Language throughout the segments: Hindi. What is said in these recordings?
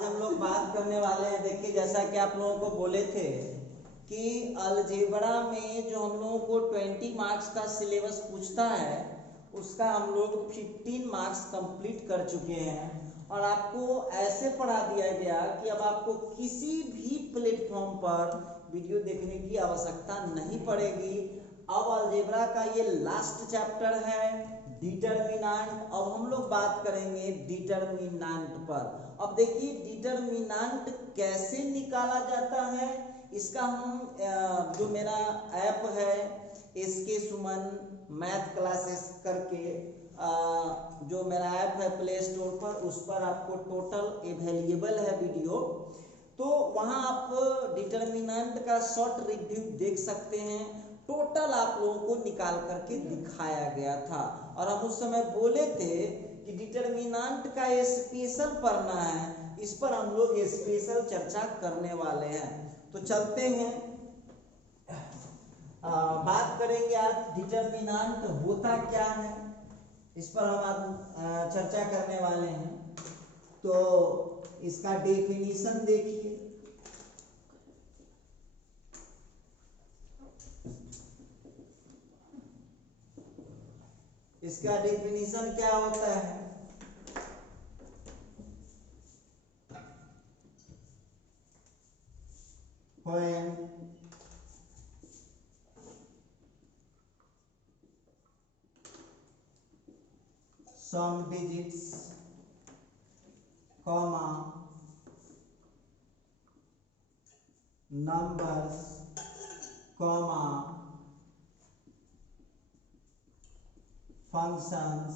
आज हम लोग बात करने वाले हैं, देखिए जैसा कि आप लोगों को बोले थे कि अलजेब्रा में जो हम लोगों को 20 मार्क्स का सिलेबस पूछता है उसका हम लोग 15 मार्क्स कंप्लीट कर चुके हैं और आपको ऐसे पढ़ा दिया गया कि अब आपको किसी भी प्लेटफॉर्म पर वीडियो देखने की आवश्यकता नहीं पड़ेगी। अब अलजेब्रा का ये लास्ट चैप्टर है डिटरमिनेंट। अब हम लोग बात करेंगे डिटरमिनेंट पर। अब देखिए डिटरमिनेंट कैसे निकाला जाता है, इसका हम जो मेरा ऐप है एसके सुमन मैथ क्लासेस करके जो मेरा ऐप है प्ले स्टोर पर, उस पर आपको टोटल अवेलेबल है वीडियो, तो वहाँ आप डिटरमिनेंट का शॉर्ट रिव्यू देख सकते हैं। टोटल आप लोगों को निकाल करके दिखाया गया था और हम उस समय बोले थे कि डिटरमिनेंट का स्पेशल पढ़ना है, इस पर हम लोग स्पेशल चर्चा करने वाले हैं। तो चलते हैं, बात करेंगे आज डिटरमिनेंट होता क्या है, इस पर हम आज चर्चा करने वाले हैं। तो इसका डेफिनेशन देखिए, इसका डेफिनेशन क्या होता है। When some digits comma numbers comma functions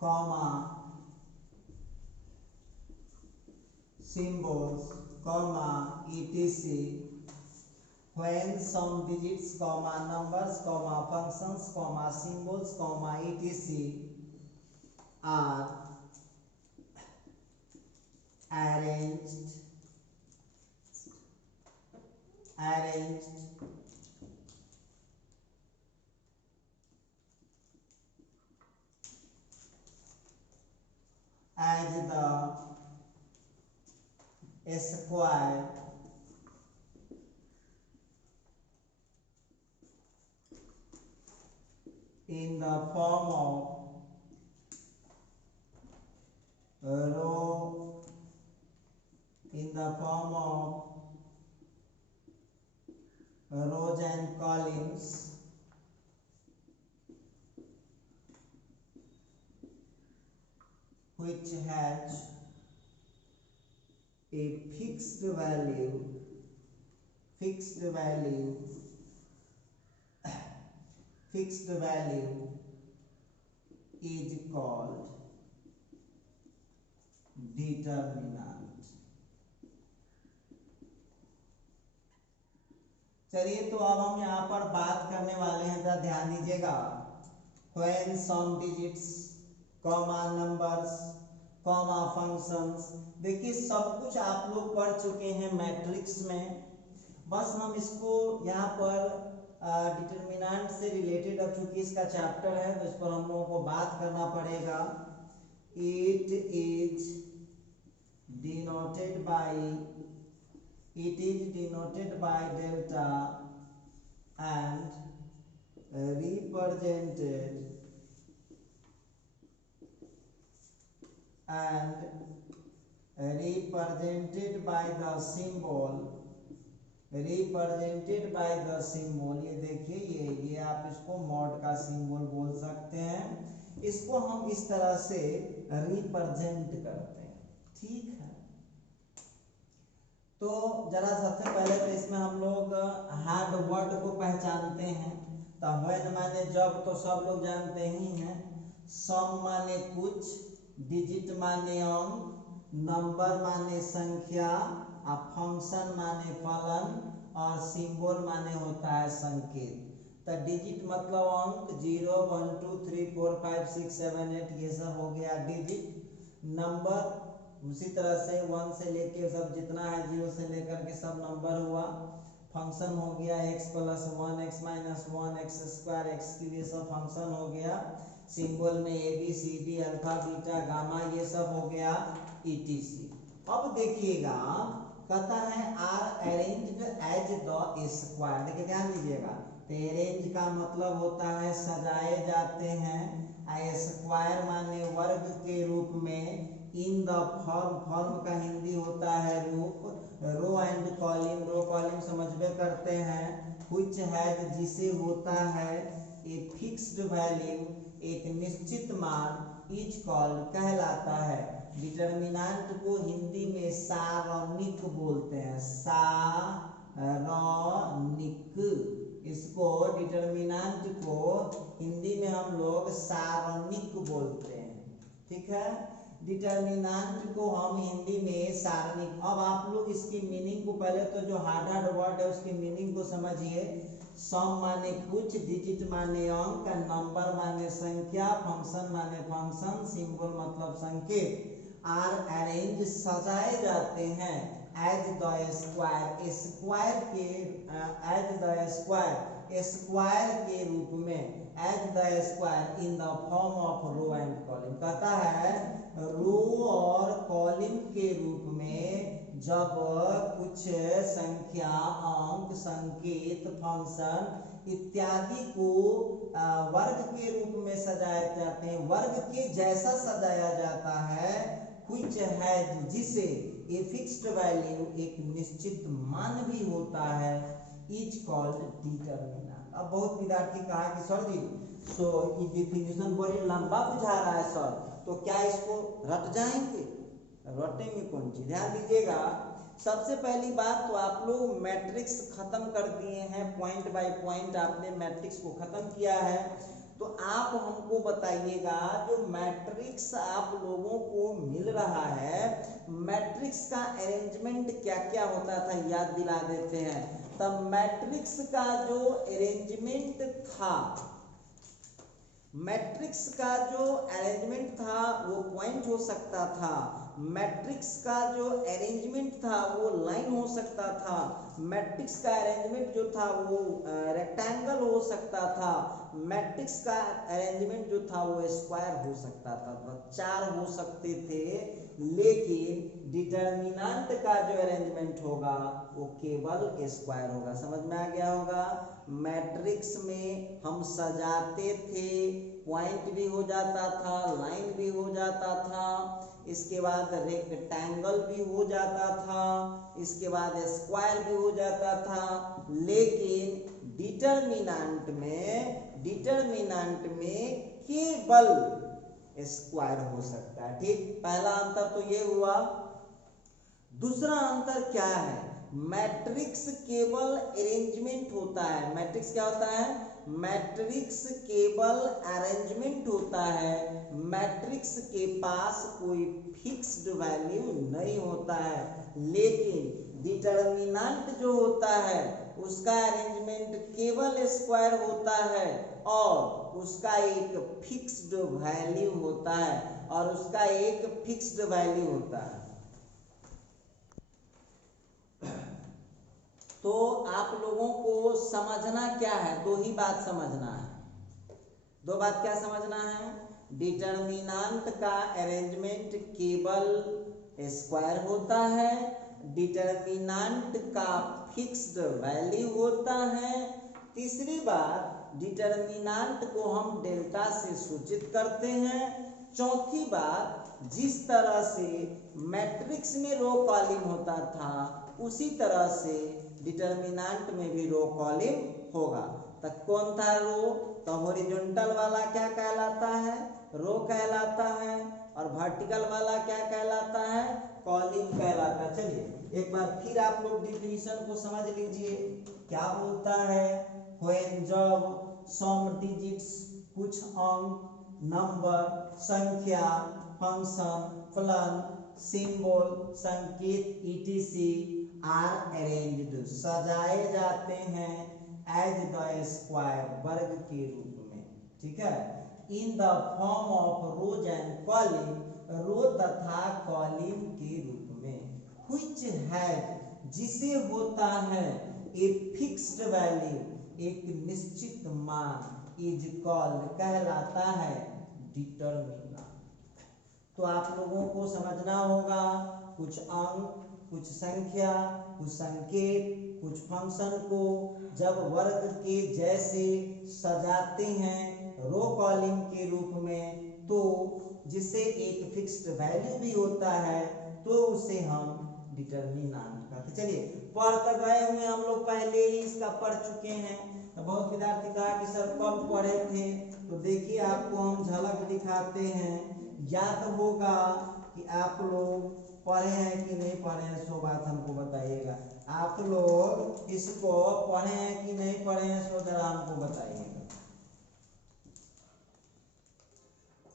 comma symbols comma etc, when some digits comma numbers comma functions comma symbols comma etc are arranged as the square in the form of row, in the form of rows and columns, which has a fixed value is called determinant। चलिए, तो अब हम यहाँ पर बात करने वाले हैं, जरा ध्यान दीजिएगा। when some digits comma numbers comma functions, देखिए सब कुछ आप लोग पढ़ चुके हैं मैट्रिक्स में, बस हम इसको यहाँ पर डिटरमिनेंट से रिलेटेड, अब चूंकि इसका चैप्टर है तो इस पर हम लोगों को बात करना पड़ेगा। It is denoted by delta and represented by the symbol, ये देखिए ये आप इसको मॉड का सिंबल बोल सकते हैं, इसको हम इस तरह से रिप्रेजेंट करते हैं, ठीक है। तो जरा सबसे पहले तो इसमें हम लोग हार्ड वर्ड को पहचानते हैं। तो व्हेन माने जब, तो सब लोग जानते ही हैं। सम माने कुछ, डिजिट माने अंक, नंबर माने संख्या, और फंक्शन माने फलन, और सिंबल माने होता है संकेत। तो डिजिट मतलब अंक, 0 1 2 3 4 5 6 7 8, ये सब हो गया डिजिट। नंबर उसी तरह से 1 से लेके सब जितना है, 0 से लेकर के सब नंबर हुआ। फंक्शन हो गया x + 1 x - 1 x square x cube, ये सब फंक्शन हो गया। सिंबल में a b c d alpha beta gamma, ये सब हो गया etc। अब देखिएगा, कहता है are arranged as the square. देखिए ध्यान दीजिएगा, तो अरेंज का मतलब होता है सजाए जाते हैं, स्क्वायर माने वर्ग के रूप में, इन द फॉर्म, फॉर्म का हिंदी होता है रूप, row and column, row column समझबे करते हैं, व्हिच हैज जिसे होता है, ए फिक्स्ड वैल्यू एक निश्चित मान, इज कॉल्ड कहलाता है। डिटर्मिनेंट को हिंदी में सारणिक बोलते हैं, सारणिक, इसको डिटर्मिनेंट को हिंदी में हम लोग सारणिक बोलते हैं, ठीक है। डिटर्मिनेंट को हम हिंदी में सारणिक। अब आप लोग इसकी मीनिंग को, पहले तो जो हार्ड हार्ड वर्ड है उसकी मीनिंग को समझिए। सम माने कुछ, डिजिट माने अंक, नंबर माने संख्या, फंक्शन माने फंक्शन, सिंबल मतलब संकेत। आर अरेंज सजाए जाते हैं, एज द स्क्वायर, स्क्वायर के, एज द स्क्वायर, स्क्वायर के रूप में, as the square in the form of row and column. कहता है रो और कॉलम के रूप में जब कुछ संख्या, अंक, संकेत, फंक्शन इत्यादि को वर्ग के रूप में सजाए जाते हैं, वर्ग के जैसा सजाया जाता है, which has जिसे ए फिक्स्ड वैल्यू एक निश्चित मान भी होता है, इज कॉल्ड डिटर्मिनेंट। अब बहुत विद्यार्थी कहा कि सर जी सो ये डिफिनेशन बड़ी लंबा बुझा रहा है सर, तो क्या इसको रट जाएंगे? रटेंगे कौन चीज? ध्यान दीजिएगा, सबसे पहली बात तो आप लोग मैट्रिक्स खत्म कर दिए हैं, पॉइंट बाय पॉइंट आपने मैट्रिक्स को खत्म किया है। तो आप हमको बताइएगा, जो मैट्रिक्स आप लोगों को मिल रहा है, मैट्रिक्स का अरेंजमेंट क्या क्या होता था, याद दिला देते हैं। तब मैट्रिक्स का जो अरेंजमेंट था, मैट्रिक्स का जो अरेंजमेंट था वो पॉइंट हो सकता था, मैट्रिक्स का जो अरेंजमेंट था वो लाइन हो सकता था, मैट्रिक्स का अरेंजमेंट जो था वो रेक्टेंगल हो सकता था, मैट्रिक्स का अरेंजमेंट जो था वो स्क्वायर हो सकता था, तो चार हो सकते थे। लेकिन डिटर्मिनेंट का जो अरेंजमेंट होगा वो केवल स्क्वायर होगा। समझ में आ गया होगा? मैट्रिक्स में हम सजाते थे, पॉइंट भी हो जाता था, लाइन भी हो जाता था, इसके बाद रेक्टेंगल भी हो जाता था, इसके बाद स्क्वायर भी हो जाता था। लेकिन डिटर्मिनेंट में केवल स्क्वायर हो सकता है। ठीक, पहला अंतर तो ये हुआ। दूसरा अंतर क्या है? मैट्रिक्स केवल अरेंजमेंट होता है। मैट्रिक्स क्या होता है? मैट्रिक्स केवल अरेंजमेंट होता है, मैट्रिक्स के पास कोई फिक्स्ड वैल्यू नहीं होता है। लेकिन डिटर्मिनेंट जो होता है उसका अरेंजमेंट केवल स्क्वायर होता है और उसका एक फिक्स्ड वैल्यू होता है, तो आप लोगों को समझना क्या है? दो ही बात समझना है। दो बात क्या समझना है? डिटर्मिनेंट का अरेंजमेंट केवल स्क्वायर होता है, डिटर्मिनेंट का फिक्स्ड वैल्यू होता है। तीसरी बात, डिटर्मिनेंट को हम डेल्टा से सूचित करते हैं। चौथी बात, जिस तरह से मैट्रिक्स में रो कॉलम होता था उसी तरह से डिटर्मिनेंट में भी रो कॉलम होगा। तब कौन था रो? तो हॉरिजॉन्टल वाला क्या कहलाता है? रो कहलाता है। और वर्टिकल वाला क्या कहलाता है? कॉलम कहलाता है। चलिए एक बार फिर आप लोग डिफिनीशन को समझ लीजिए। क्या बोलता है? व्हेन जब सम डिजिट्स, कुछ अंक, नंबर, संख्या, फंक्शन, फलन, सिंबल, संकेत etc आर अरेंज्ड सजाए जाते हैं, एज द स्क्वायर वर्ग के रूप में, ठीक है, in the form of rows and column, row तथा कॉलम के रूप में, व्हिच हैज जिसे होता है, ए फिक्स्ड वैल्यू एक निश्चित मान, इज कॉल्ड कहलाता है डिटर्मिनेंट। तो आप लोगों को समझना होगा कुछ अंक, कुछ संख्या, कुछ संकेत, कुछ फंक्शन को जब वर्ग के जैसे सजाते हैं रो कॉलम के रूप में, तो जिससे एक फिक्स्ड वैल्यू भी होता है, तो उसे हम डिटर्मिनेंट कहते। चलिए पढ़ तो गए हुए हम लोग, पहले ही इसका पढ़ चुके हैं। तो बहुत विद्यार्थी कहा कि सर कब पढ़े थे, तो देखिए आपको हम झलक दिखाते हैं। याद होगा कि आप लोग पढ़े हैं कि नहीं पढ़े हैं, सो बात हमको बताइएगा। आप लोग इसको पढ़े हैं कि नहीं पढ़े हैं, सो जरा हमको बताइएगा।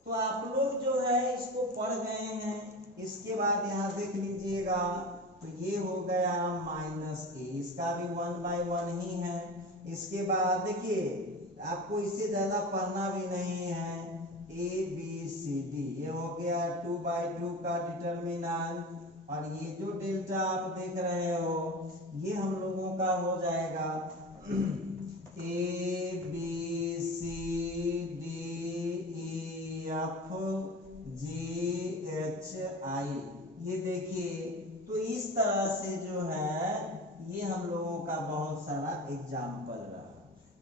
तो आप लोग जो है इसको पढ़ गए हैं। इसके बाद यहाँ देख लीजिएगा, तो ये हो गया -a, इसका भी 1/1 ही है। इसके बाद देखिए आपको इससे ज्यादा पढ़ना भी नहीं है, ABCD ये हो गया 2/2 का डिटर्मिनेंट। और ये जो डेल्टा आप देख रहे हो ये हम लोगों का हो जाएगा ABCDEFGHI। ये देखिए, तो इस तरह से जो है ये हम लोगों का बहुत सारा एग्जाम्पल रहा।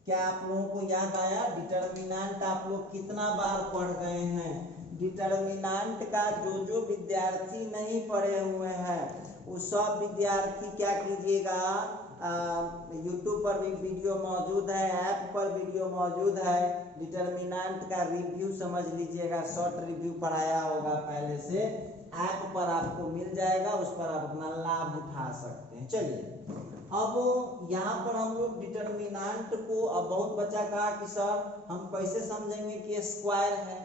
क्या आप लोगों को याद आया डिटर्मिनेंट आप लोग कितना बार पढ़ गए हैं? डिटर्मिनेंट का जो विद्यार्थी नहीं पढ़े हुए हैं वो सब विद्यार्थी क्या कीजिएगा, यूट्यूब पर भी वीडियो मौजूद है, ऐप पर वीडियो मौजूद है। डिटर्मिनेंट का रिव्यू समझ लीजिएगा, शॉर्ट रिव्यू पढ़ाया होगा पहले से, ऐप पर आपको मिल जाएगा, उस पर आप अपना लाभ उठा सकते हैं। चलिए अब यहाँ पर हम लोग डिटर्मिनेंट को, अब बहुत बच्चा कहा कि सर हम कैसे समझेंगे कि स्क्वायर है।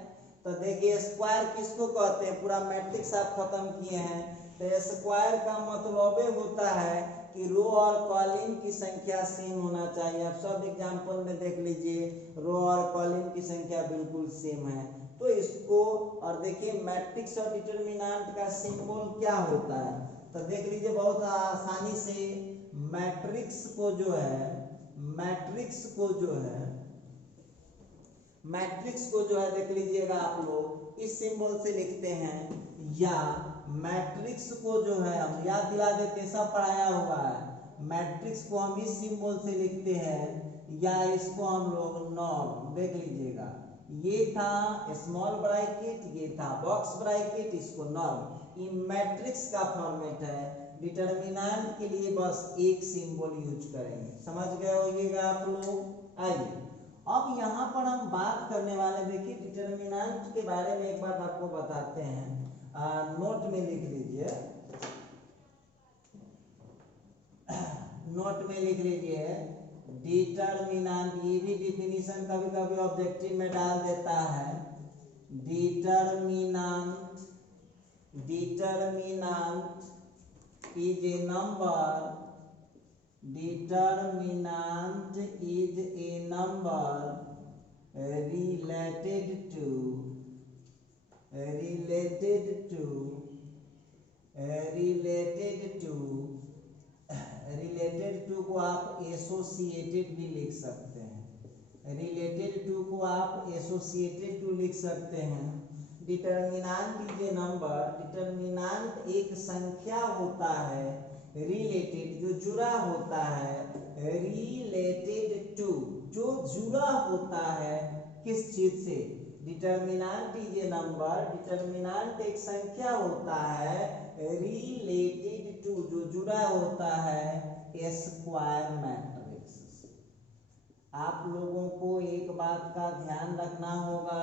तो देखिए स्क्वायर किसको कहते हैं, पूरा मैट्रिक्स आप खत्म किए हैं। तो स्क्वायर का मतलब होता है कि रो और कॉलम की संख्या सेम होना चाहिए। आप सब एग्जाम्पल में देख लीजिए रो और कॉलम की संख्या बिल्कुल सेम है, तो इसको, और देखिए मैट्रिक्स और डिटर्मिनेंट का सिंबल क्या होता है, तो देख लीजिए बहुत आसानी से मैट्रिक्स को जो है देख लीजिएगा आप लोग इस सिंबल से लिखते हैं, या मैट्रिक्स को जो है हम याद दिला देते, सब पढ़ाया हुआ है। मैट्रिक्स को हम इस सिंबल से लिखते हैं, या इसको हम लोग नॉर्म, देख लीजिएगा ये था स्मॉल ब्रैकेट, ये था बॉक्स ब्रैकेट, इसको नॉर्म। ये मैट्रिक्स का फॉर्मेट है। डिटर्मिनेंट के लिए बस एक सिंबल यूज करेंगे, समझ गए होइएगा आप लोग। आइए अब यहाँ पर हम बात करने वाले, देखिए डिटर्मिनेंट के बारे में एक बात आपको बताते हैं, नोट में लिख लीजिए, नोट में लिख लीजिए डिटर्मिनेंट। ये भी डिफिनीशन कभी कभी ऑब्जेक्टिव में डाल देता है। Determinant is a number, determinant is a number related to को आप एसोसिएटेड भी लिख सकते हैं, रिलेटेड टू को आप एसोसिएटेड टू लिख सकते हैं। Determinant is a number, determinant एक संख्या होता है, रिलेटेड जो जुड़ा होता है, रिलेटेड टू जो जुड़ा होता है किस चीज से, determinant is a number, determinant एक संख्या होता है, रिलेटेड टू जो जुड़ा होता है स्क्वायर मैट्रिक्स। आप लोगों को एक बात का ध्यान रखना होगा,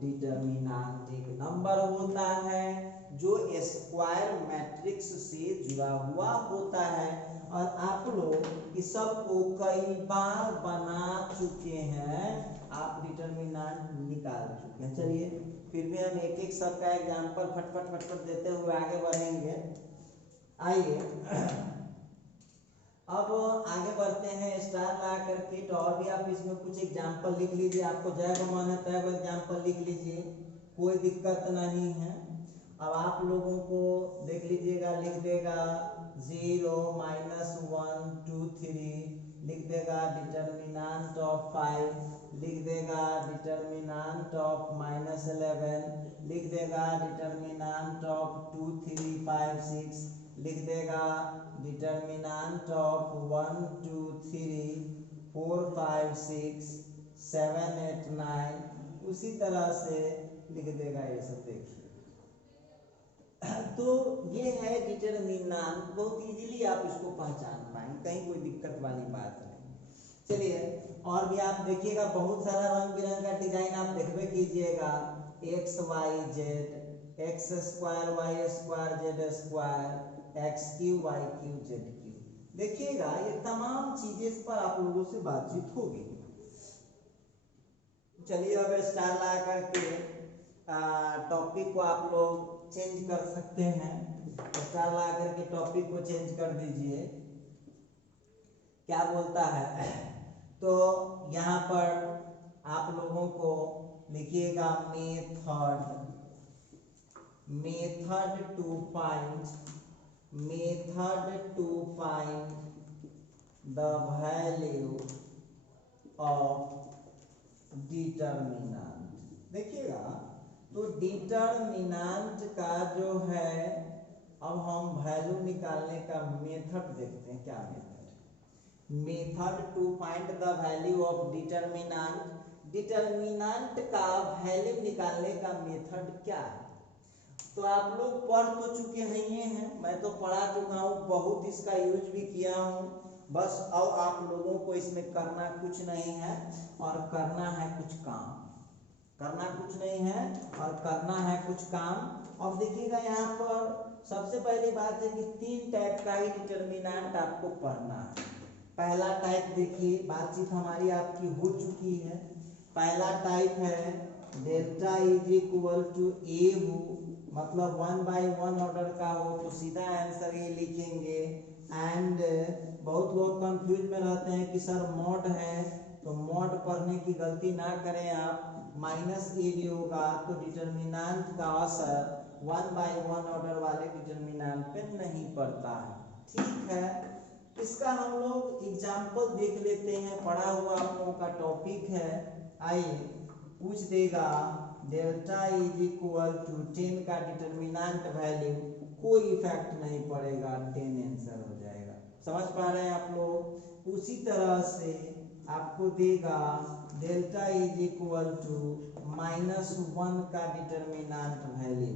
डिटर्मिनेंट एक नंबर होता है जो स्क्वायर मैट्रिक्स से जुड़ा हुआ होता है, और आप लोग इस सब को कई बार बना चुके हैं, आप डिटर्मिनेंट निकाल चुके हैं। चलिए फिर भी हम एक एक सबका एग्जांपल फटफट देते हुए आगे बढ़ेंगे। आइए अब आगे बढ़ते हैं स्टार ला करके, तो और भी आप इसमें कुछ एग्जाम्पल लिख लीजिए, आपको जय को मन है तय को एग्जाम्पल लिख लीजिए, कोई दिक्कत नहीं है। अब आप लोगों को देख लीजिएगा, लिख देगा 0 -1 2 3, लिख देगा डिटर्मिनेंट ऑफ 5, लिख देगा डिटर्मिनेंट ऑफ -11, लिख देगा डिटर्मिनेंट ऑफ 2 3 5 6, लिख देगा डिटर्मिनेंट ऑफ 1 2 3 4 5 6 7 8 9, उसी तरह से लिख देगा ये सब। देखिए तो ये है डिटर्मिनेंट, बहुत इजीली आप इसको पहचान पाएंगे, कहीं कोई दिक्कत वाली बात नहीं। चलिए और भी आप देखिएगा, बहुत सारा रंग बिरंग का डिजाइन आप देखबे कीजिएगा, x y z, x square y square z square, x cube y cube z cube. देखिएगा ये तमाम चीजें पर आप लोगों से बातचीत होगी। चलिए अब स्टार लगा करके टॉपिक को आप लोग चेंज कर सकते हैं। स्टार लगा करके टॉपिक को चेंज कर दीजिए। क्या बोलता है तो यहाँ पर आप लोगों को लिखिएगा method to find the value of determinant. देखिएगा तो डिटर्मिनेंट का जो है, अब हम वैल्यू निकालने का मेथड देखते हैं। क्या method to find the value of determinant, determinant का वैल्यू निकालने का मेथड क्या है। तो आप लोग पढ़ तो चुके हैं, मैं तो पढ़ा चुका हूँ, बहुत इसका यूज भी किया हूँ। बस अब आप लोगों को इसमें करना कुछ नहीं है और करना है कुछ काम, करना कुछ नहीं है और करना है कुछ काम। अब देखिएगा यहाँ पर सबसे पहली बात है कि 3 टाइप का ही डिटर्मिनेंट आपको पढ़ना है। पहला टाइप देखिए, बातचीत हमारी आपकी हो चुकी है। पहला टाइप है डेल्टा इज इक्वल टू ए हो, मतलब 1 by 1 ऑर्डर का हो तो सीधा आंसर ये लिखेंगे। एंड बहुत लोग कंफ्यूज में रहते हैं कि सर मॉड है, तो मॉड पढ़ने की गलती ना करें आप, -a भी होगा तो डिटर्मिनेंट का असर 1 by 1 ऑर्डर वाले डिटर्मिनेंट पे नहीं पड़ता है। ठीक है, इसका हम लोग एग्जाम्पल देख लेते हैं, पढ़ा हुआ आप लोगों का टॉपिक है। आइए पूछ देगा डेल्टा इज इक्वल टू 10 का डिटर्मिनेंट वैल्यू, कोई इफेक्ट नहीं पड़ेगा, 10 आंसर हो जाएगा। समझ पा रहे हैं आप लोग। उसी तरह से आपको देगा डेल्टा इज इक्वल टू -1 का डिटर्मिनेंट वैल्यू,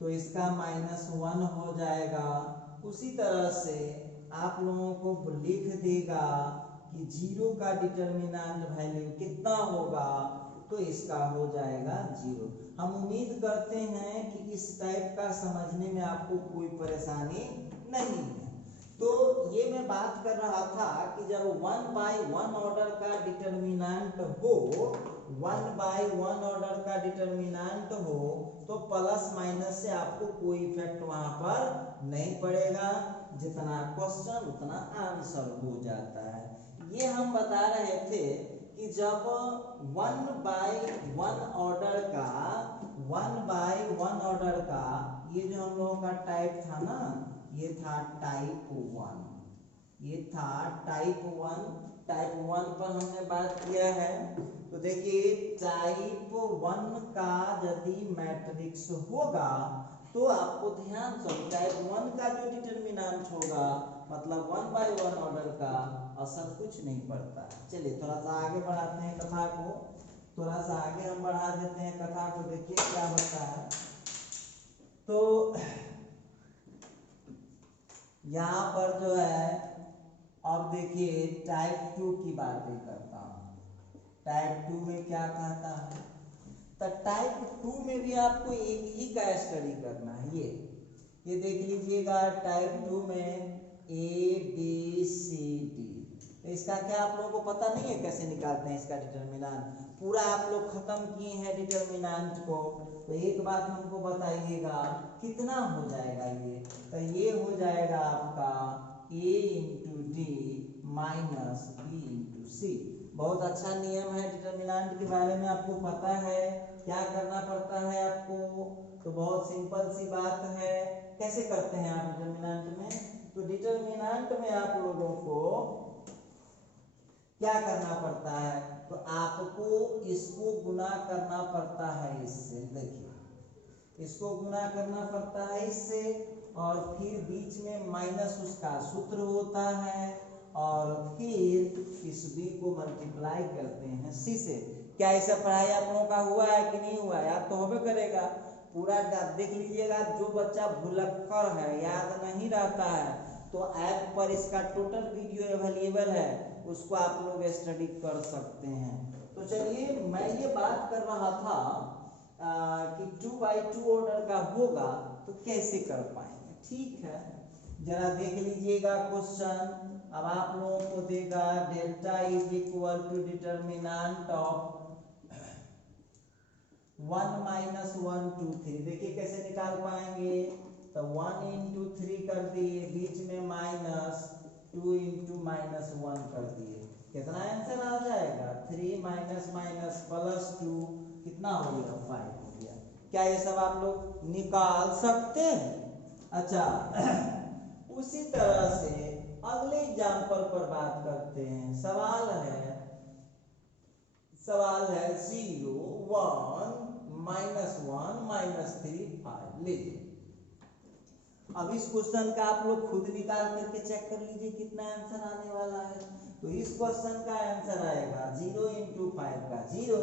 तो इसका -1 हो जाएगा। उसी तरह से आप लोगों को लिख देगा कि 0 का डिटर्मिनेंट वैल्यू कितना होगा, तो इसका हो जाएगा 0। हम उम्मीद करते हैं कि इस टाइप का समझने में आपको कोई परेशानी नहीं है। तो ये मैं बात कर रहा था कि जब 1 by 1 ऑर्डर का डिटर्मिनेंट हो, 1 by 1 ऑर्डर का डिटर्मिनेंट हो तो प्लस माइनस से आपको कोई इफेक्ट वहां पर नहीं पड़ेगा, जितना क्वेश्चन उतना आंसर हो जाता है। ये हम बता रहे थे कि जब 1 by 1 ऑर्डर का, 1 by 1 ऑर्डर का ये जो हम लोगों का टाइप था ना, ये था टाइप 1, ये था टाइप 1। टाइप 1 पर हमने बात किया है। तो देखिए टाइप 1 का यदि मैट्रिक्स होगा तो आपको ध्यान से टाइप 1 का जो डिटर्मिनेंट होगा, मतलब 1 by 1 ऑर्डर का असर कुछ नहीं पड़ता। चलिए थोड़ा सा आगे बढ़ाते हैं कथा को, थोड़ा सा आगे हम बढ़ा देते हैं कथा को। देखिए क्या होता है। तो यहाँ पर जो है, अब देखिए टाइप 2 की बातें करता हूँ। टाइप 2 में क्या कहता है, तो टाइप 2 में भी आपको एक ही का स्टडी करना है। ये देख लीजिएगा, टाइप 2 में ABCD, तो इसका क्या आप लोगों को पता नहीं है कैसे निकालते हैं इसका डिटर्मिनेंट? पूरा आप लोग खत्म किए हैं डिटर्मिनेंट को, तो एक बात हमको बताइएगा कितना हो जाएगा ये? तो ये हो जाएगा आपका A into D minus B into C. बहुत अच्छा नियम है, डिटर्मिनेंट के बारे में आपको पता है क्या करना पड़ता है आपको। तो बहुत सिंपल सी बात है, कैसे करते हैं आप डिटर्मिनेंट में? तो डिटर्मिनेंट में आप लोगों को क्या करना पड़ता है, तो आपको इसको गुना करना पड़ता है इससे। देखिए इसको गुना करना पड़ता है इससे, और फिर बीच में माइनस उसका सूत्र होता है, और फिर इस b को मल्टीप्लाई करते हैं c से। क्या ऐसा पढ़ाई आप लोगों का हुआ है कि नहीं हुआ? याद तो होबे करेगा। पूरा देख लीजिएगा। जो बच्चा भुलक्कड़ है, याद नहीं रहता है, तो ऐप पर इसका टोटल वीडियो अवेलेबल है, उसको आप लोग स्टडी कर सकते हैं। तो चलिए, मैं ये बात कर रहा था कि 2x2 ऑर्डर का होगा तो कैसे कर पाएंगे। ठीक है, जरा देख लीजिएगा क्वेश्चन। अब आप लोगों को देगा delta is equal to determinant of 1 - 1 2 3। देखिए कैसे निकाल पाएंगे, तो 1 × 3 कर दिए, बीच में माइनस, 2 × -1 कर दिए। कितना आंसर आ जाएगा? 3 - +2 कितना हो गया? 5 हो गया। क्या ये सब आप लोग निकाल सकते हैं? अच्छा उसी तरह से अगले एग्जाम्पल पर बात करते हैं। सवाल है 0 1 -1 -3 5। लीजिए, अब इस क्वेश्चन का आप लोग खुद निकाल करके चेक कर लीजिए कितना आंसर आने वाला है। तो इस क्वेश्चन का आंसर आएगा 0 × 5 का 0,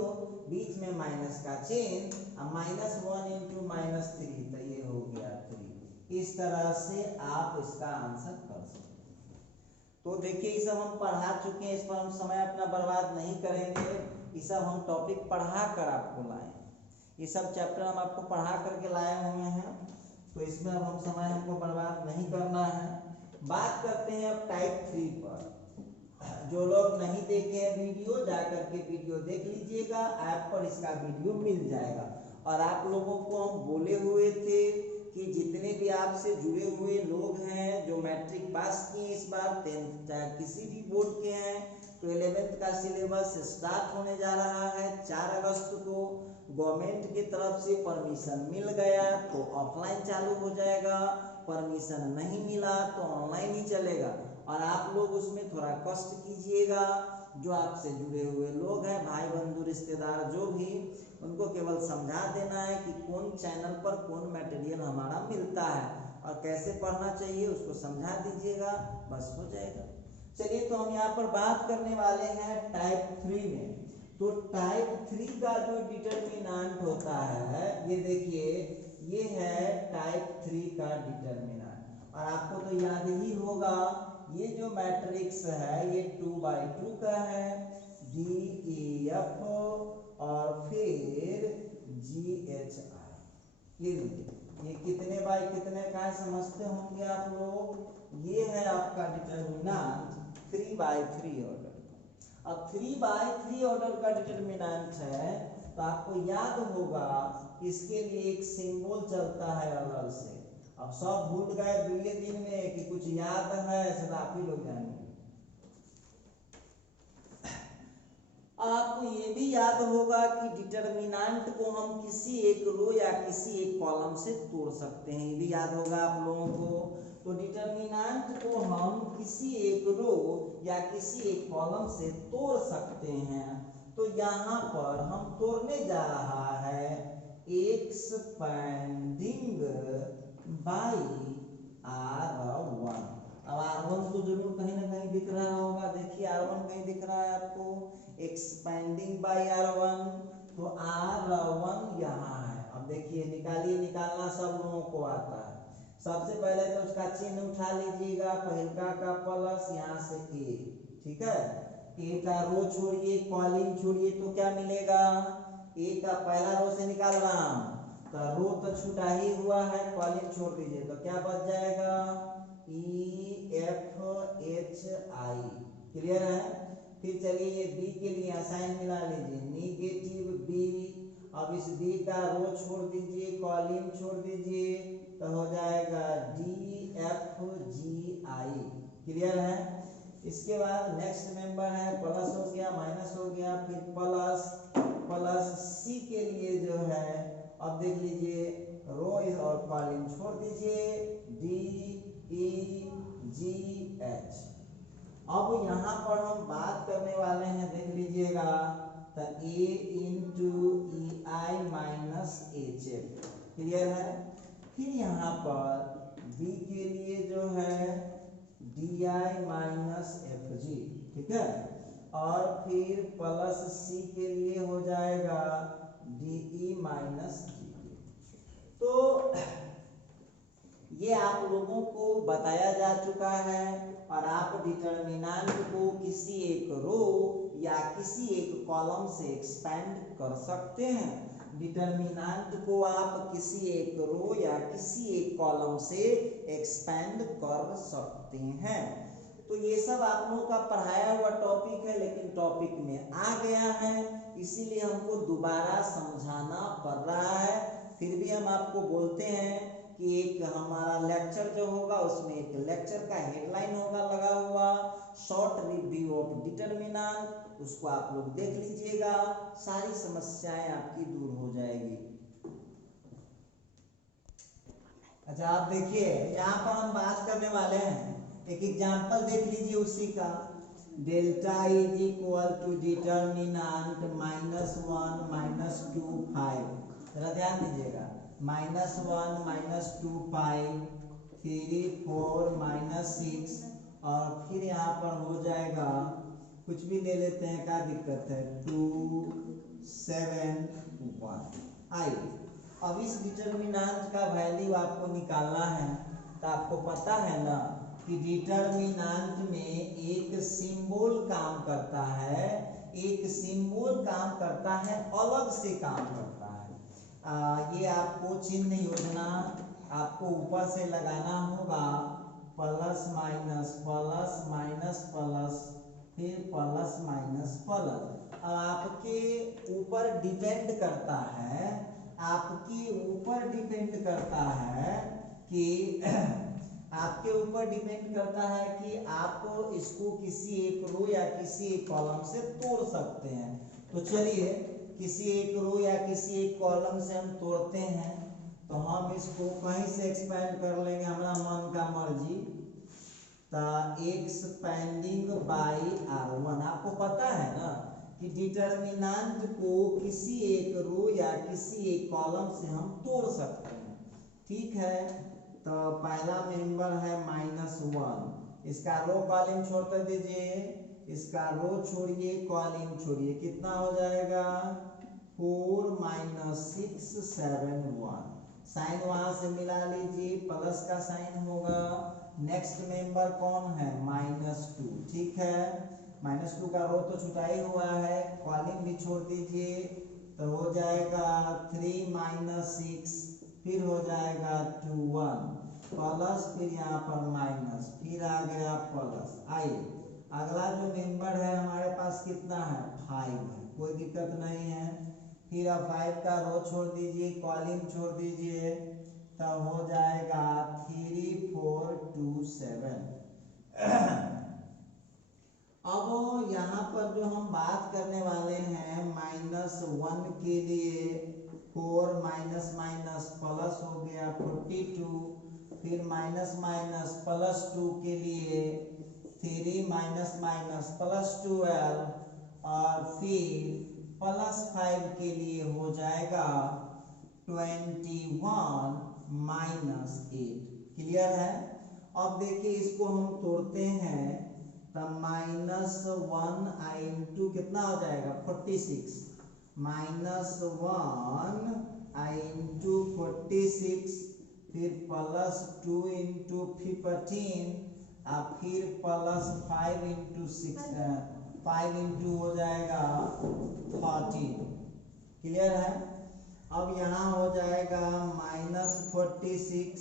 बीच में माइनस का चिन्ह, -1 × -3, तो ये हो गया 3। इस तरह से आप इसका आंसर कर सकते हैं। तो देखिए, ये सब हम पढ़ा चुके हैं, इस पर हम समय अपना बर्बाद नहीं करेंगे। ये सब हम टॉपिक पढ़ा कर आपको लाए, ये सब चैप्टर हम आपको पढ़ा करके लाए हुए हैं, तो इसमें अब हम समय हमको बर्बाद नहीं करना है। बात करते हैं अब टाइप 3 पर। जो लोग नहीं देखे हैं वीडियो, जा करके वीडियो देख लीजिएगा, ऐप पर इसका वीडियो मिल जाएगा। और आप लोगों को हम बोले हुए थे कि जितने भी आपसे जुड़े हुए लोग हैं जो मैट्रिक पास किए इस बार, 10th चाहे किसी भी बोर्ड के हैं, तो 11th का सिलेबस स्टार्ट होने जा रहा है 4 अगस्त को। गवर्नमेंट की तरफ से परमिशन मिल गया तो ऑफलाइन चालू हो जाएगा, परमिशन नहीं मिला तो ऑनलाइन ही चलेगा। और आप लोग उसमें थोड़ा कष्ट कीजिएगा। जो आपसे जुड़े हुए लोग हैं, भाई बंधु रिश्तेदार जो भी, उनको केवल समझा देना है कि कौन चैनल पर कौन मटेरियल हमारा मिलता है और कैसे पढ़ना चाहिए, उसको समझा दीजिएगा, बस हो जाएगा। चलिए, तो हम यहाँ पर बात करने वाले हैं टाइप 3 में। तो टाइप 3 का जो डिटर्मिनेंट होता है, ये देखिए, ये है टाइप 3 का डिटर्मिनेंट। और आपको तो याद ही होगा, ये जो मैट्रिक्स है ये 2x2 का है, DEF और फिर GHI। ये कितने बाई कितने का है समझते होंगे आप लोग। ये है आपका डिटर्मिनेंट 3x3 ऑर्डर। अब 3x3 ऑर्डर का डिटर्मिनेंट है, तो आपको याद होगा इसके लिए एक सिंबल चलता है अलग से। अब सब भूल गए 2 दिन में कि कुछ याद है, सब आप ही लोग जानेंगे। आपको ये भी याद होगा कि डिटर्मिनेंट को हम किसी एक रो या किसी एक कॉलम से तोड़ सकते हैं, ये भी याद होगा आप लोगों को। तो डिटर्मिनेंट को हम किसी एक रो या किसी एक कॉलम से तोड़ सकते हैं। तो यहाँ पर हम तोड़ने जा रहा है एक्सपेंडिंग बाई R1। अब R1 तो जरूर कहीं ना कहीं दिख रहा होगा, देखिए R1 कहीं दिख रहा है आपको, एक्सपेंडिंग बाई R1। तो R1 यहाँ है। अब देखिए, निकालिए, निकालना सब लोगों को आता है। सबसे पहले तो उसका चिन्ह उठा लीजिएगा, पहलका का प्लस, यहाँ से A, ठीक है। A का रो छोड़िए, कॉलिंग छोड़िए, तो क्या मिलेगा? A का पहला रो से निकाल रहा हूँ, तो रो तो छूटा ही हुआ है, कॉलिंग छोड़ दीजिए, तो क्या बच जाएगा? EFHI। क्लियर है? फिर चलिए ये B के लिए साइन मिला लीजिए, -B। अब इस B का रो छोड़ दीजिए, कॉलिंग छोड़ दीजिए, तो हो जाएगा DFGI। क्लियर है? इसके बाद नेक्स्ट मेंबर है, प्लस हो गया, माइनस हो गया, फिर प्लस C के लिए जो है, अब देख लीजिए, रो और कॉलिंग छोड़ दीजिए, DEGH। अब यहाँ पर हम बात बात करने वाले हैं, देख लीजिएगा, तो a into E I minus H F, clear है। फिर यहाँ पर b के लिए जो है D I minus F G, ठीक है, और फिर प्लस c के लिए हो जाएगा डी ई माइनस जी। तो ये आप लोगों को बताया जा चुका है और आप डिटर्मिनेंट को किसी एक रो या किसी एक कॉलम से एक्सपेंड कर सकते हैं। डिटर्मिनेंट को आप किसी एक रो या किसी एक कॉलम से एक्सपेंड कर सकते हैं। तो ये सब आप लोगों का पढ़ाया हुआ टॉपिक है, लेकिन टॉपिक में आ गया है, इसीलिए हमको दोबारा समझाना पड़ रहा है। फिर भी हम आपको बोलते हैं कि एक हमारा लेक्चर जो होगा उसमें एक लेक्चर का हेडलाइन होगा लगा हुआ, शॉर्ट रिव्यू ऑफ डिटर्मिनेंट, उसको आप लोग देख लीजिएगा, सारी समस्याएं आपकी दूर हो जाएगी। अच्छा, आप देखिए यहाँ पर हम बात करने वाले हैं, एक एग्जांपल देख लीजिए उसी का। Delta is equal to determinant -1 -2 5, जरा ध्यान दीजिएगा, -1 -2 5 3 4 -6, और फिर यहाँ पर हो जाएगा, कुछ भी ले लेते हैं, क्या दिक्कत है, 2 7 1। आइए अब इस डिटर्मिनेंट का वैल्यू आपको निकालना है। तो आपको पता है ना कि डिटर्मिनेंट में एक सिंबल काम करता है, एक सिंबल काम करता है, अलग से काम करता है। ये आपको चिन्ह योजना आपको ऊपर से लगाना होगा, plus minus plus minus plus, फिर प्लस माइनस प्लस। अब आपके ऊपर डिपेंड करता है, आपके ऊपर डिपेंड करता है कि आपके ऊपर डिपेंड करता है कि आप इसको किसी एक रो या किसी एक कॉलम से तोड़ सकते हैं। तो चलिए किसी एक रो या किसी एक कॉलम से हम तोड़ते हैं, तो हम इसको कहीं से एक्सपेंड कर लेंगे, हमारा मन का मर्जी, एक्सपेंडिंग बाई R1। आपको पता है ना कि डिटर्मिनेंट को किसी एक रो या किसी एक कॉलम से हम तोड़ सकते हैं, ठीक है। तो पहला मेंबर है -1, इसका रो कॉलम छोड़ दीजिए, इसका रो छोड़िए कॉलम छोड़िए, कितना हो जाएगा 4 -6 7 1। साइन वहां से मिला लीजिए, प्लस का साइन होगा। नेक्स्ट मेंबर कौन है, -2, ठीक है। -2 का रो तो छुटा ही हुआ है, कॉलम भी छोड़ दीजिए, तो हो जाएगा 3 -6, फिर हो जाएगा 2 1 प्लस, फिर यहाँ पर माइनस, फिर आ गया प्लस। आइए अगला जो मेंबर है हमारे पास कितना है, 5 है, कोई दिक्कत नहीं है। फिर अब 5 का रो छोड़ दीजिए, कॉलम छोड़ दीजिए, तो हो जाएगा 3 4 2 7। अब यहाँ पर जो हम बात करने वाले हैं, -1 के लिए 4 माइनस माइनस प्लस हो गया 42, फिर माइनस माइनस +2 के लिए 3 माइनस माइनस +12, और फिर +5 के लिए हो जाएगा 21 -8, क्लियर है। अब देखिए इसको हम तोड़ते हैं, तो -1 इंटू कितना हो जाएगा 46, -1 इंटू 46, फिर +2 इंटू 15, और फिर +5 इंटू 5 इंटू हो जाएगा 13, क्लियर है। अब यहाँ हो जाएगा -46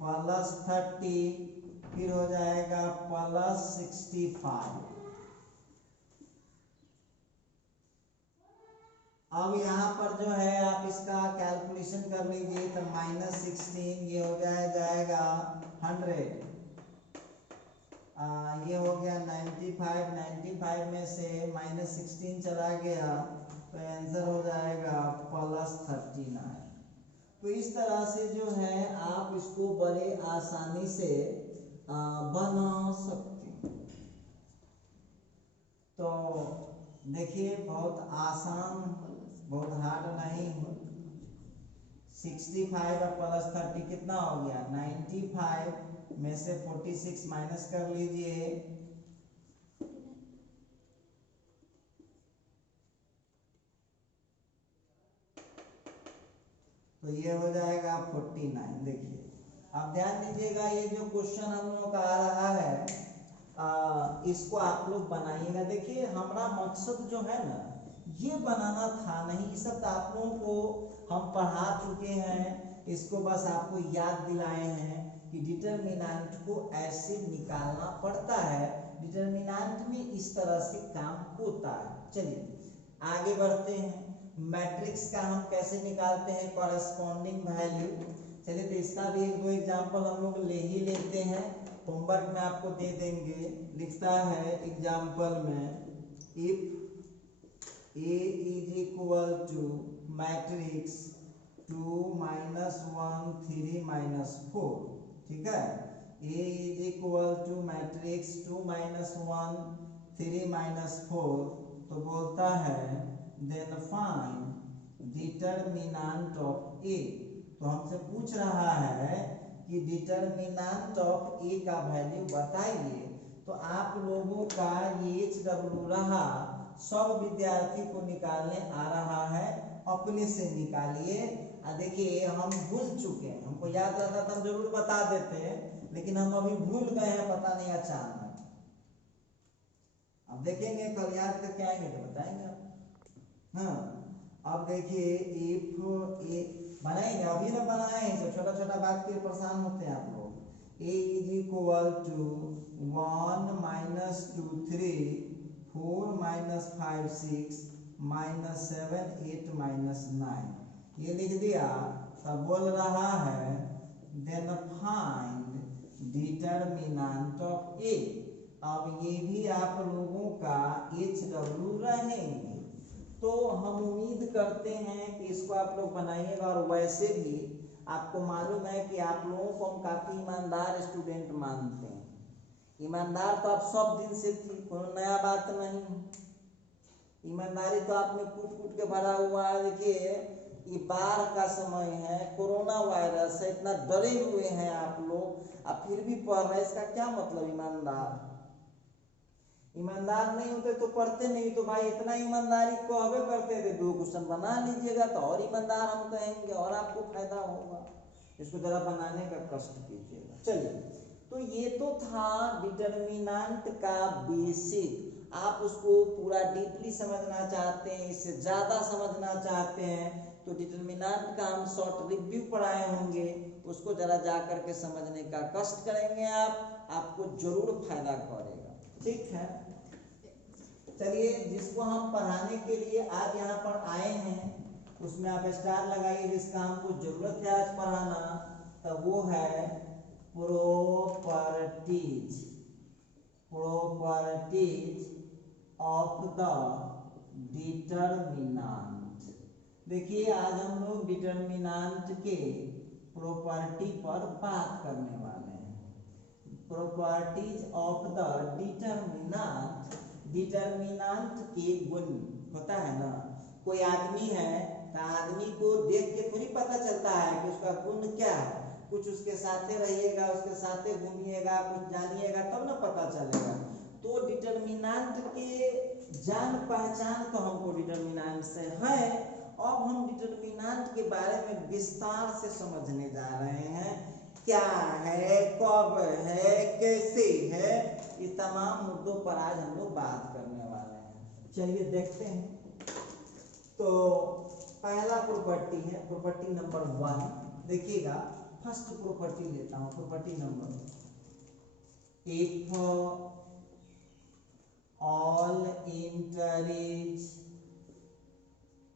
+30, फिर हो जाएगा +65। अब यहाँ पर जो है आप इसका कैलकुलेशन कर लीजिए, तो -16 ये हो जाएगा 100, ये हो गया 95 में से -16 चला गया, तो आंसर हो जाएगा +39। तो इस तरह से जो है आप इसको बड़े आसानी से बना सकते हैं। तो देखिए बहुत आसान, बहुत हार्ड नहीं। 65 और प्लस 30 कितना हो गया 95 में से 46 माइनस कर लीजिए, तो ये हो जाएगा 49। देखिए अब ध्यान दीजिएगा, ये जो क्वेश्चन हम लोग का आ रहा है इसको आप लोग बनाइएगा। देखिए हमारा मकसद जो है ना ये बनाना था नहीं, ये सब तो आप लोगों को हम पढ़ा चुके हैं, इसको बस आपको याद दिलाए हैं कि डिटरमिनेंट को ऐसे निकालना पड़ता है, डिटरमिनेंट में इस तरह से काम होता है। चलिए आगे बढ़ते हैं। मैट्रिक्स का हम कैसे निकालते हैं कॉरेस्पॉन्डिंग वैल्यू। चलिए तो इसका भी एक दो एग्जाम्पल हम लोग ले ही लेते हैं, होमवर्क में आपको दे देंगे। लिखता है एग्जाम्पल में if A is equal to matrix 2 minus 1 3 minus 4, ठीक है। A is equal to matrix 2 minus 1 3 minus 4, तो बोलता है then find determinant of A। तो हमसे पूछ रहा है कि डिटरमिनेंट ऑफ ए का वैल्यू बताइए। तो आप लोगों का ये HW रहा, सब विद्यार्थी को निकालने आ रहा है, अपने से निकालिए। देखिए हम भूल चुके हैं, हमको याद रहता तो हम जरूर बता देते हैं, लेकिन हम अभी भूल गए हैं, पता नहीं अचानक। अब देखेंगे कल याद करके आएंगे तो बताएंगे आप। हाँ अब देखिए इफ ए बनाएंगे, अभी ना बनाए तो छोटा छोटा बात के परेशान होते हैं आप लोग। a is equal to 1 minus 2 3 4 minus 5 6 minus 7 8 minus 9, ये लिख दिया। तब बोल रहा है then find determinant of a। अब ये भी आप लोगों का HW रहेंगे, तो हम उम्मीद करते हैं कि इसको आप लोग बनाइएगा। और वैसे भी आपको मालूम है कि आप लोगों को हम काफ़ी ईमानदार स्टूडेंट मानते हैं। ईमानदार तो आप सब दिन से थी, कोई नया बात नहीं। ईमानदारी तो आप में कूट कूट के भरा हुआ है। देखिए ये बाढ़ का समय है, कोरोना वायरस है, इतना डरे हुए हैं आप लोग, अब फिर भी पढ़ रहे हैं, इसका क्या मतलब ईमानदार। ईमानदार नहीं होते तो पढ़ते नहीं, तो भाई इतना ईमानदारी कहवे करते थे 2 क्वेश्चन बना लीजिएगा तो और ईमानदार हम कहेंगे और आपको फायदा होगा। इसको जरा बनाने का कष्ट कीजिएगा। चलिए तो ये तो था डिटरमिनेंट का बेसिक। आप उसको पूरा डीपली समझना चाहते हैं, इससे ज़्यादा समझना चाहते हैं तो डिटरमिनेंट का हम शॉर्ट रिव्यू पढ़ाए होंगे, उसको जरा जा करके समझने का कष्ट करेंगे आप, आपको जरूर फायदा करेगा। ठीक है, चलिए जिसको हम पढ़ाने के लिए आज यहाँ पर आए हैं उसमें आप स्टार लगाइए, जिसका हमको जरूरत है आज पढ़ाना, तो वो है प्रॉपर्टीज ऑफ द डिटरमिनेंट। देखिए आज हम लोग डिटरमिनेंट के प्रॉपर्टी पर बात करने वाले हैं। Properties of the determinant, determinant के गुण होता है ना। कोई आदमी है तो आदमी को देख के थोड़ी पता चलता है कि उसका गुण क्या है, कुछ उसके साथे रहिएगा, उसके साथे घूमिएगा, कुछ जानिएगा तब ना पता चलेगा। तो डिटरमिनेंट के जान पहचान तो हमको डिटरमिनेंट से है। अब हम डिटरमिनेंट के बारे में विस्तार से समझने जा रहे हैं, क्या है, कब है, कैसे है, ये तमाम मुद्दों पर आज हम लोग बात करने वाले हैं। चलिए देखते हैं। तो पहला प्रॉपर्टी है प्रॉपर्टी नंबर 1। देखिएगा फर्स्ट प्रॉपर्टी लेता हूं, property number, if all entries,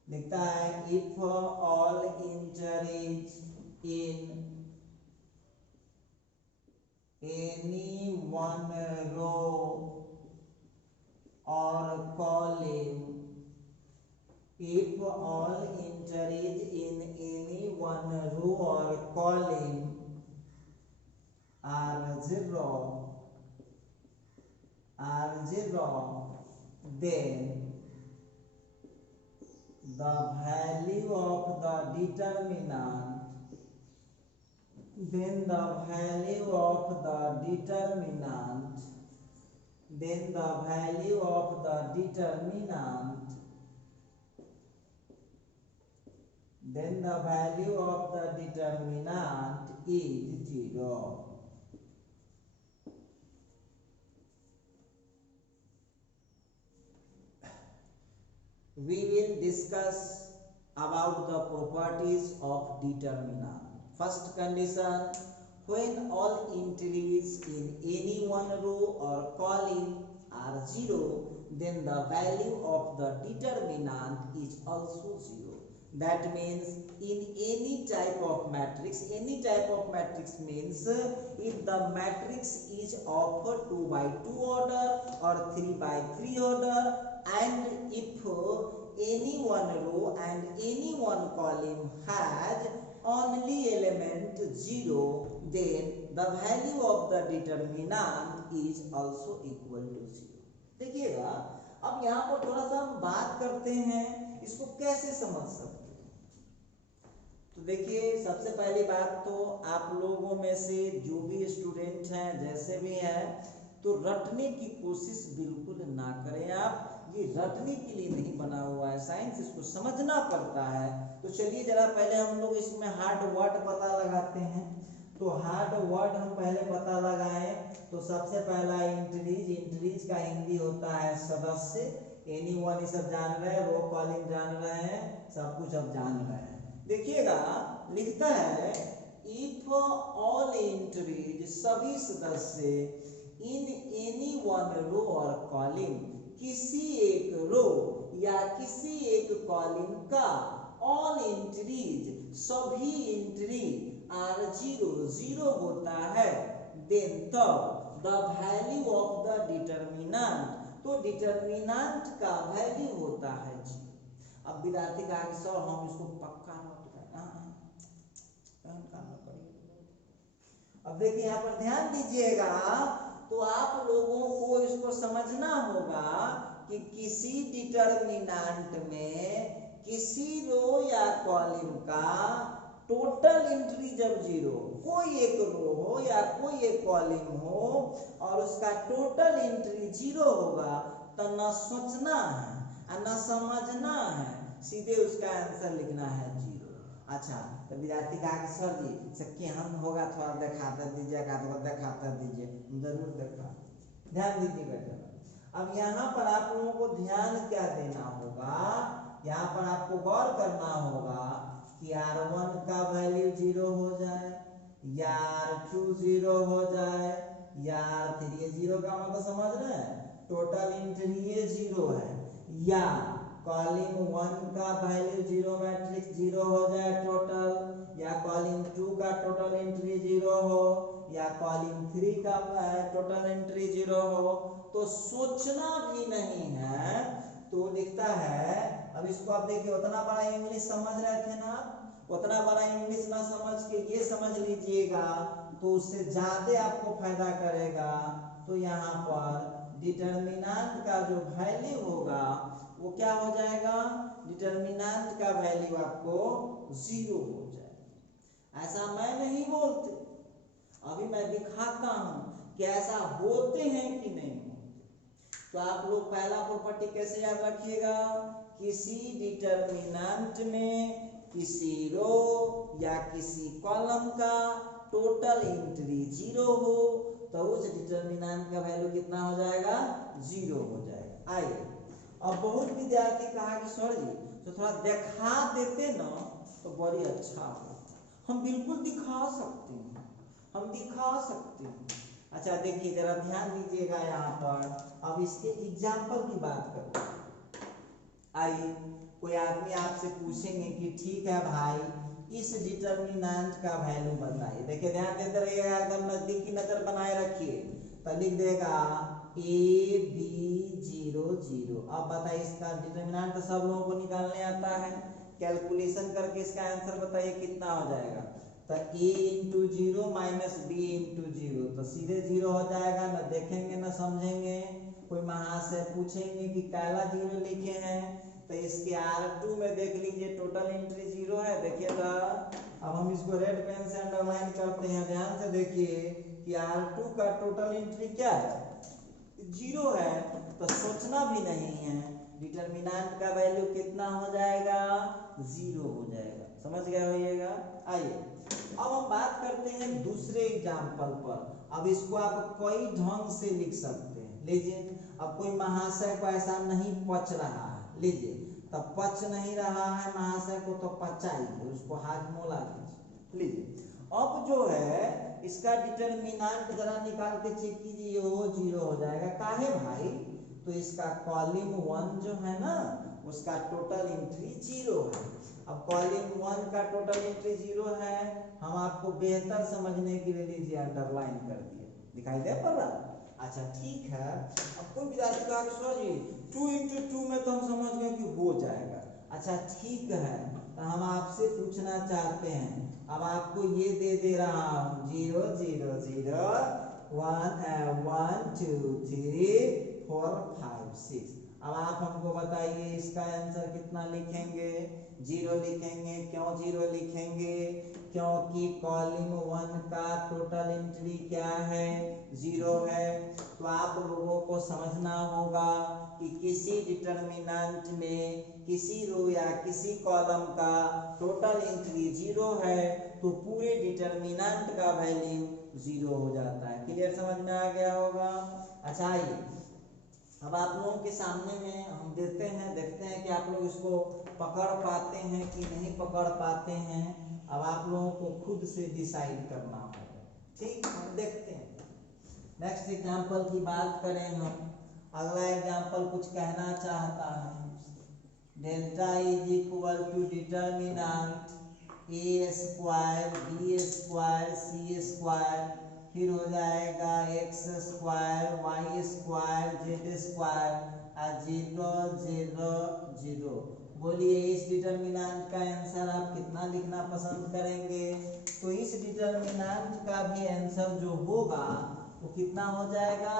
लिखता है if all entries in any one row or column, if all entries in any one row or column are zero, then the value of the determinant, then the value of the determinant, then the value of the determinant, then the value of the determinant is 0. We will discuss about the properties of determinant. First condition, when all entries in any one row or column are 0, then the value of the determinant is also 0. That means in any type of matrix means if the matrix is of 2 by 2 order or 3 by 3 order, and if any one row and any one column has only element 0, then the value of the determinant is also equal to 0. देखिएगा, अब यहाँ पर थोड़ा सा हम बात करते हैं इसको कैसे समझ सकते हैं। तो देखिए, सबसे पहली बात तो आप लोगों में से जो भी स्टूडेंट हैं, जैसे भी हैं, तो रटने की कोशिश बिल्कुल ना करें। आप ये रटने के लिए नहीं बना हुआ है, साइंस इसको समझना पड़ता है। तो चलिए जरा पहले हम लोग इसमें हार्ड वर्ड पता लगाते हैं। तो हार्ड वर्ड हम पहले पता लगाएं। तो सबसे पहला इंट्रीज का हिंदी होता है सदस्य। एनीवन ये सब जान रहे हैं, रो कॉलिंग जान रहे हैं, सब कुछ अब जान रहे हैं। देखिएगा, लिखता है इफ ऑल इंट्रीज, सभी सदस्य, इन एनी वन रो और कॉलिंग, किसी एक रो या किसी एक कॉलम का, ऑल इंट्रीज, सभी इंट्री, आर 0 होता है, देन तब the value of the determinant, तो डिटरमिनेंट का वैल्यू होता है 0। अब विद्यार्थी कहा कि सर हम इसको पक्का नोट करना पड़ेगा। अब देखिए यहाँ पर ध्यान दीजिएगा, तो आप लोगों को इसको समझना होगा कि किसी डिटरमिनेंट में किसी रो या कॉलम का टोटल एंट्री जब 0, कोई एक रो हो या कोई एक कॉलम हो और उसका टोटल एंट्री 0 होगा, तो न सोचना है और न समझना है, सीधे उसका आंसर लिखना है 0। अच्छा, तो विद्यार्थी कहा कि सर जी से केहन होगा, थोड़ा दिखाता दीजिएगा, तो दिखाता दीजिए। जरूर दिखा, ध्यान दीजिएगा जरा। अब यहाँ पर आप लोगों को ध्यान क्या देना होगा, यहाँ पर आपको गौर करना होगा कि R1 का वैल्यू 0 हो जाए, या R2 0 हो जाए, या R3 0 का मतलब समझ रहे हैं, टोटल एंट्री ये 0 है, या कॉलम 1 का वैल्यू 0 मैट्रिक्स 0 हो जाए टोटल, या कॉलम 2 का टोटल एंट्री 0 हो, या कॉलम 3 का टोटल एंट्री 0 हो। तो सोचना भी नहीं है, तो लिखता है। अब इसको आप देखिए, उतना बड़ा इंग्लिश समझ रहे थे ना, उतना बड़ा इंग्लिश ना समझ के ये समझ लीजिएगा, तो उससे ज्यादा आपको फायदा करेगा। तो यहाँ पर डिटरमिनेंट का जो वैल्यू होगा वो क्या हो जाएगा, डिटरमिनेंट का वैल्यू आपको 0 हो जाएगा। ऐसा मैं नहीं बोलते, अभी मैं दिखाता हूं कि ऐसा होते हैं कि नहीं होते। तो आप लोग पहला प्रॉपर्टी कैसे याद रखिएगा, किसी डिटरमिनेंट में किसी रो या किसी कॉलम का टोटल एंट्री 0 हो, तो उस डिटरमिनेंट का वैल्यू कितना हो जाएगा, 0 हो जाएगा। आइए, अब बहुत विद्यार्थी कहा कि सर जी तो थोड़ा दिखा देते ना तो बड़ी अच्छा हो। हम बिल्कुल दिखा सकते हैं, हम दिखा सकते हैं। अच्छा देखिए जरा ध्यान दीजिएगा यहाँ पर। अब इसके एग्जाम्पल की बात करते हैं। आइए, कोई आदमी आपसे पूछेंगे कि ठीक है भाई इस डिटरमिनेंट का वैल्यू बताइए। देखिए ध्यान देते रहिएगा, एकदम नजदीक की नजर बनाए रखिए। तो लिख देगा AB00। अब बताइए इसका डिटरमिनेंट तो सब लोगों को निकालने आता है, कैलकुलेशन करके इसका आंसर बताइए कितना हो जाएगा। तो A × 0 - B × 0 तो सीधे 0 हो जाएगा, न देखेंगे न समझेंगे। कोई महाशय पूछेंगे कि काला 0 लिखे हैं, तो इसके R2 में देख लीजिए टोटल एंट्री 0 है। देखिए तो अब हम इसको रेड पेन से अंडरलाइन करते हैं, ध्यान से देखिए कि R2 का टोटल एंट्री क्या है, 0 है। तो सोचना भी नहीं है, डिटर्मिनेंट का वैल्यू कितना हो जाएगा, 0 हो जाएगा। समझ गए होइएगा। आइए अब हम बात करते हैं दूसरे एग्जाम्पल पर। अब इसको आप कई ढंग से लिख सकते हैं। लीजिए, अब कोई महाशय को ऐसा नहीं पच रहा है, लीजिए तब पच नहीं रहा है महाशय को, तो पचाइए, उसको हाजमोला लीजिए। लीजिए अब जो है इसका डिटर्मिनेंट जरा निकाल के चेक कीजिए, वो 0 हो जाएगा। काहे भाई, तो इसका कॉलम 1 जो है ना, उसका टोटल एंट्री 0 है। अब कॉलम 1 का टोटल एंट्री 0 है, हम आपको बेहतर समझने के लिए लीजिए अंडरलाइन कर दिए, दिखाई दे पड़ रहा। अच्छा ठीक है। अब कोई विद्यार्थी कहा कि सर जी 2 × 2 में तो हम समझ गए कि हो जाएगा। अच्छा ठीक है, तो हम आपसे पूछना चाहते हैं, अब आपको ये दे रहा हूँ 0 0 0 1 2 3 4 5 6। अब आप हमको बताइए इसका आंसर कितना लिखेंगे, 0 लिखेंगे। क्यों 0 लिखेंगे, क्योंकि कॉलम 1 का टोटल एंट्री क्या है, 0 है। तो आप लोगों को समझना होगा कि किसी डिटर्मिनेंट में किसी रो या किसी कॉलम का टोटल एंट्री 0 है, तो पूरे डिटर्मिनेंट का वैल्यू 0 हो जाता है। क्लियर, समझ में आ गया होगा। अच्छा आइए अब आप लोगों के सामने में हम देते हैं, देखते हैं कि आप लोग इसको पकड़ पाते हैं कि नहीं पकड़ पाते हैं। अब आप लोगों को खुद से डिसाइड करना होगा। ठीक, हम देखते हैं। नेक्स्ट एग्जांपल की बात करें हम। अगला एग्जांपल कुछ कहना चाहता है, delta is equal to determinant a² b² c², फिर हो जाएगा x² y² z² 0 0 0। बोलिए इस डिटर्मिनेंट का आंसर आप कितना लिखना पसंद करेंगे। तो इस डिटर्मिनेंट का भी आंसर जो होगा वो कितना हो जाएगा,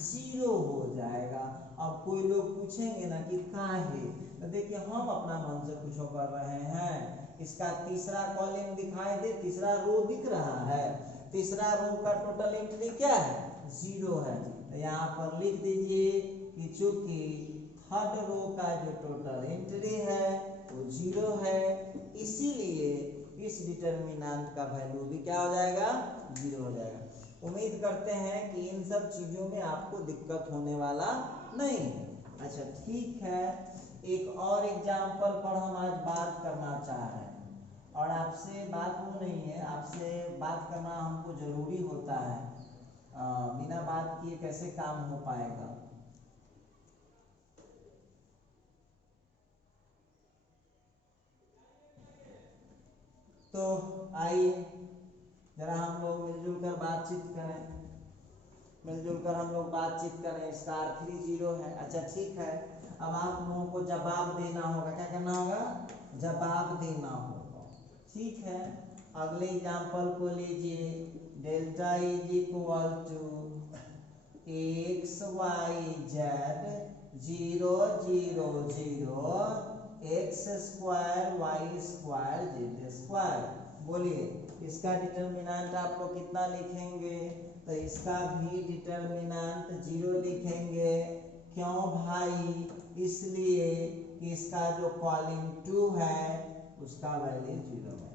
0 हो जाएगा। अब कोई लोग पूछेंगे ना कि काहे, तो देखिए हम अपना मन से कुछ कर रहे हैं। इसका तीसरा कॉलम दिखाई दे, तीसरा रो दिख रहा है, तीसरा रो का टोटल एंट्री क्या है, 0 है। तो यहाँ पर लिख दीजिए कि चूंकि थर्ड रो का जो टोटल एंट्री है वो 0 है, इसीलिए इस डिटर्मिनेंट का वैल्यू भी क्या हो जाएगा, 0 हो जाएगा। उम्मीद करते हैं कि इन सब चीजों में आपको दिक्कत होने वाला नहीं है। अच्छा ठीक है, एक और एग्जाम्पल पर हम आज बात करना चाह रहे हैं, और आपसे बात वो नहीं है, आपसे बात करना हमको जरूरी होता है। बिना बात किए कैसे काम हो पाएगा। तो आइए जरा हम लोग मिलजुल कर बातचीत करें, मिलजुल कर हम लोग बातचीत करें। इसका R3 0 है। अच्छा ठीक है, अब आप लोगों को जवाब देना होगा। क्या करना होगा, जवाब देना होगा। ठीक है, अगले एग्जाम्पल को लीजिए, delta is equal to x y z 0 0 0 x² y² z²। बोलिए इसका डिटर्मिनेंट आप लोग कितना लिखेंगे, तो इसका भी डिटर्मिनेंट 0 लिखेंगे। क्यों भाई, इसलिए कि इसका जो कॉलम 2 है उसका वैल्यू 0 है।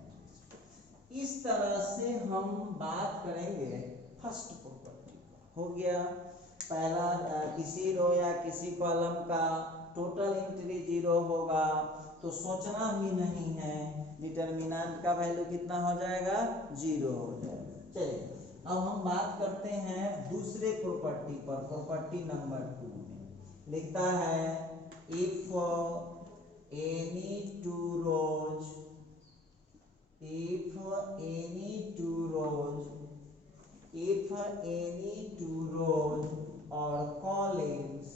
इस तरह से हम बात करेंगे फर्स्ट प्रॉपर्टी। हो गया पहला, किसी रो या किसी कॉलम का टोटल एंट्री 0 होगा, तो सोचना भी नहीं है, डिटर्मिनेंट का वैल्यू कितना हो जाएगा, 0 हो जाएगा। चलिए अब हम बात करते हैं दूसरे प्रॉपर्टी पर, प्रॉपर्टी नंबर 2 में लिखता है if any two rows or columns,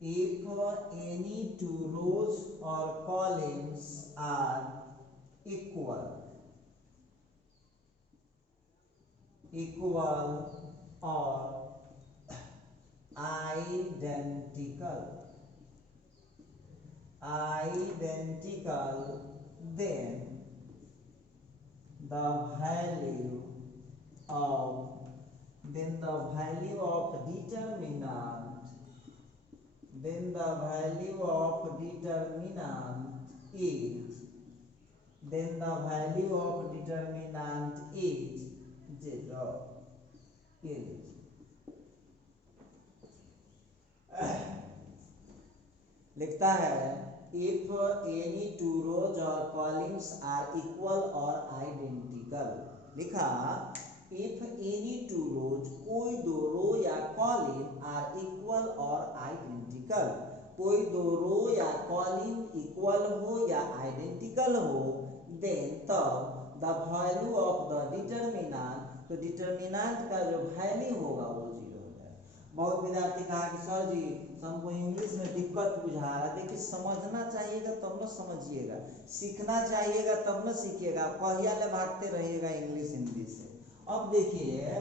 if any two rows or columns are equal, equal और identical then the value of determinant is 0 लिखता है if any two rows or columns are equal or identical। लिखा if any two rows, कोई दो रो या कॉलम आर इक्वल और आइडेंटिकल, कोई दो रो या कॉलम इक्वल हो या आइडेंटिकल हो, देन तब the value of the determinant, तो डिटरमिनेंट का जो वैल्यू होगा वो 0 हो जाएगा। बहुत विद्यार्थी कहा कि सर जी हमको इंग्लिश में दिक्कत बुझा रहा है। देखिए समझना चाहिएगा तब न समझिएगा, सीखना चाहिएगा तब न सीखिएगा। कहिया ले भागते रहिएगा इंग्लिश हिंदी से। अब देखिए